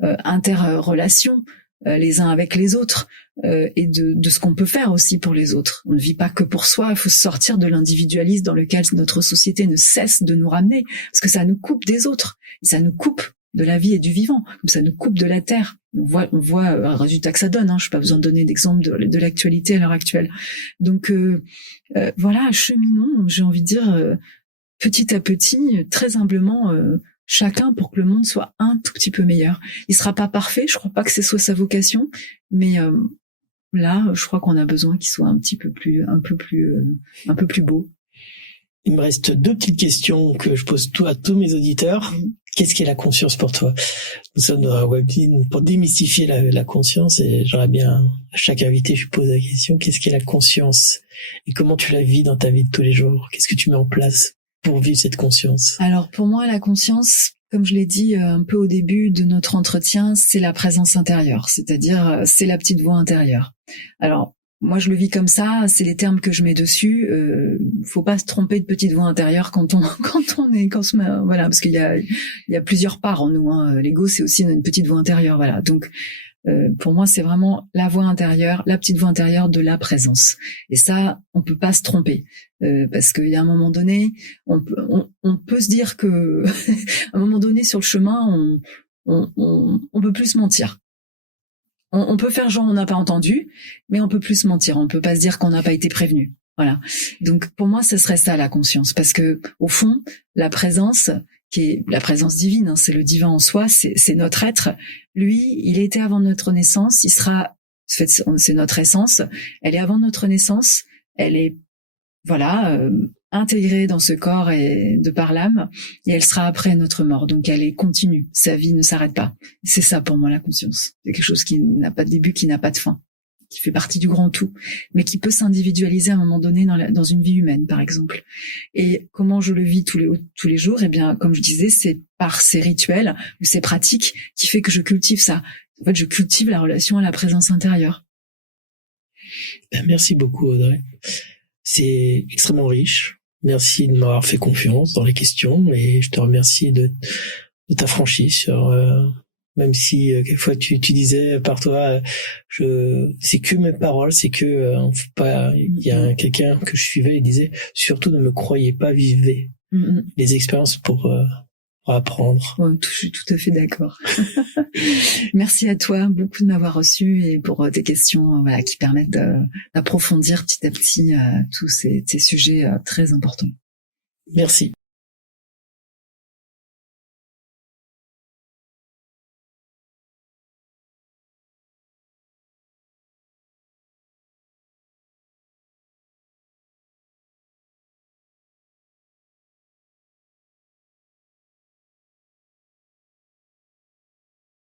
interrelation les uns avec les autres, et de ce qu'on peut faire aussi pour les autres. On ne vit pas que pour soi, il faut sortir de l'individualisme dans lequel notre société ne cesse de nous ramener, parce que ça nous coupe des autres, et ça nous coupe de la vie et du vivant, comme ça nous coupe de la terre. On voit un résultat que ça donne, hein. Je n'ai pas besoin de donner d'exemple de l'actualité à l'heure actuelle. Donc voilà, cheminons, j'ai envie de dire, petit à petit, très humblement, chacun, pour que le monde soit un tout petit peu meilleur. Il sera pas parfait, je crois pas que ce soit sa vocation, mais là, je crois qu'on a besoin qu'il soit un peu plus beau. Il me reste 2 petites questions que je pose à tous mes auditeurs. Qu'est-ce qu'est la conscience pour toi? Nous sommes dans un webinaire pour démystifier la conscience, et j'aurais bien, à chaque invité, je pose la question, qu'est-ce qu'est la conscience? Et comment tu la vis dans ta vie de tous les jours? Qu'est-ce que tu mets en place pour vivre cette conscience? Alors pour moi, la conscience, comme je l'ai dit un peu au début de notre entretien, c'est la présence intérieure, c'est-à-dire c'est la petite voix intérieure. Alors moi, je le vis comme ça, c'est les termes que je mets dessus. Faut pas se tromper de petite voix intérieure voilà, parce qu'il y a plusieurs parts en nous, hein. L'ego, c'est aussi une petite voix intérieure, voilà. Donc pour moi, c'est vraiment la voix intérieure, la petite voix intérieure de la présence. Et ça, on peut pas se tromper, parce qu'il y a un moment donné, on peut se dire que à un moment donné sur le chemin, on peut plus se mentir. On peut faire genre on n'a pas entendu, mais on peut plus se mentir. On peut pas se dire qu'on n'a pas été prévenu. Voilà. Donc pour moi, ce serait ça la conscience, parce que au fond, la présence, qui est la présence divine, hein, c'est le divin en soi, c'est notre être. Lui, il était avant notre naissance, il sera, c'est notre essence. Elle est avant notre naissance. Elle est, voilà, intégrée dans ce corps et de par l'âme, et elle sera après notre mort. Donc elle est continue. Sa vie ne s'arrête pas. C'est ça pour moi la conscience. C'est quelque chose qui n'a pas de début, qui n'a pas de fin, qui fait partie du grand tout, mais qui peut s'individualiser à un moment donné dans une vie humaine, par exemple. Et comment je le vis tous les jours? Eh bien, comme je disais, c'est par ces rituels ou ces pratiques qui fait que je cultive ça. En fait, je cultive la relation à la présence intérieure. Merci beaucoup, Audrey. C'est extrêmement riche. Merci de m'avoir fait confiance dans les questions, et je te remercie de ta franchise sur, même si quelquefois tu disais par toi, c'est que mes paroles, c'est que faut pas. Il y a quelqu'un que je suivais, il disait surtout ne me croyez pas, vivez les expériences pour apprendre. Ouais, je suis tout à fait d'accord. Merci à toi beaucoup de m'avoir reçu et pour tes questions, voilà, qui permettent d'approfondir petit à petit tous ces sujets très importants. Merci.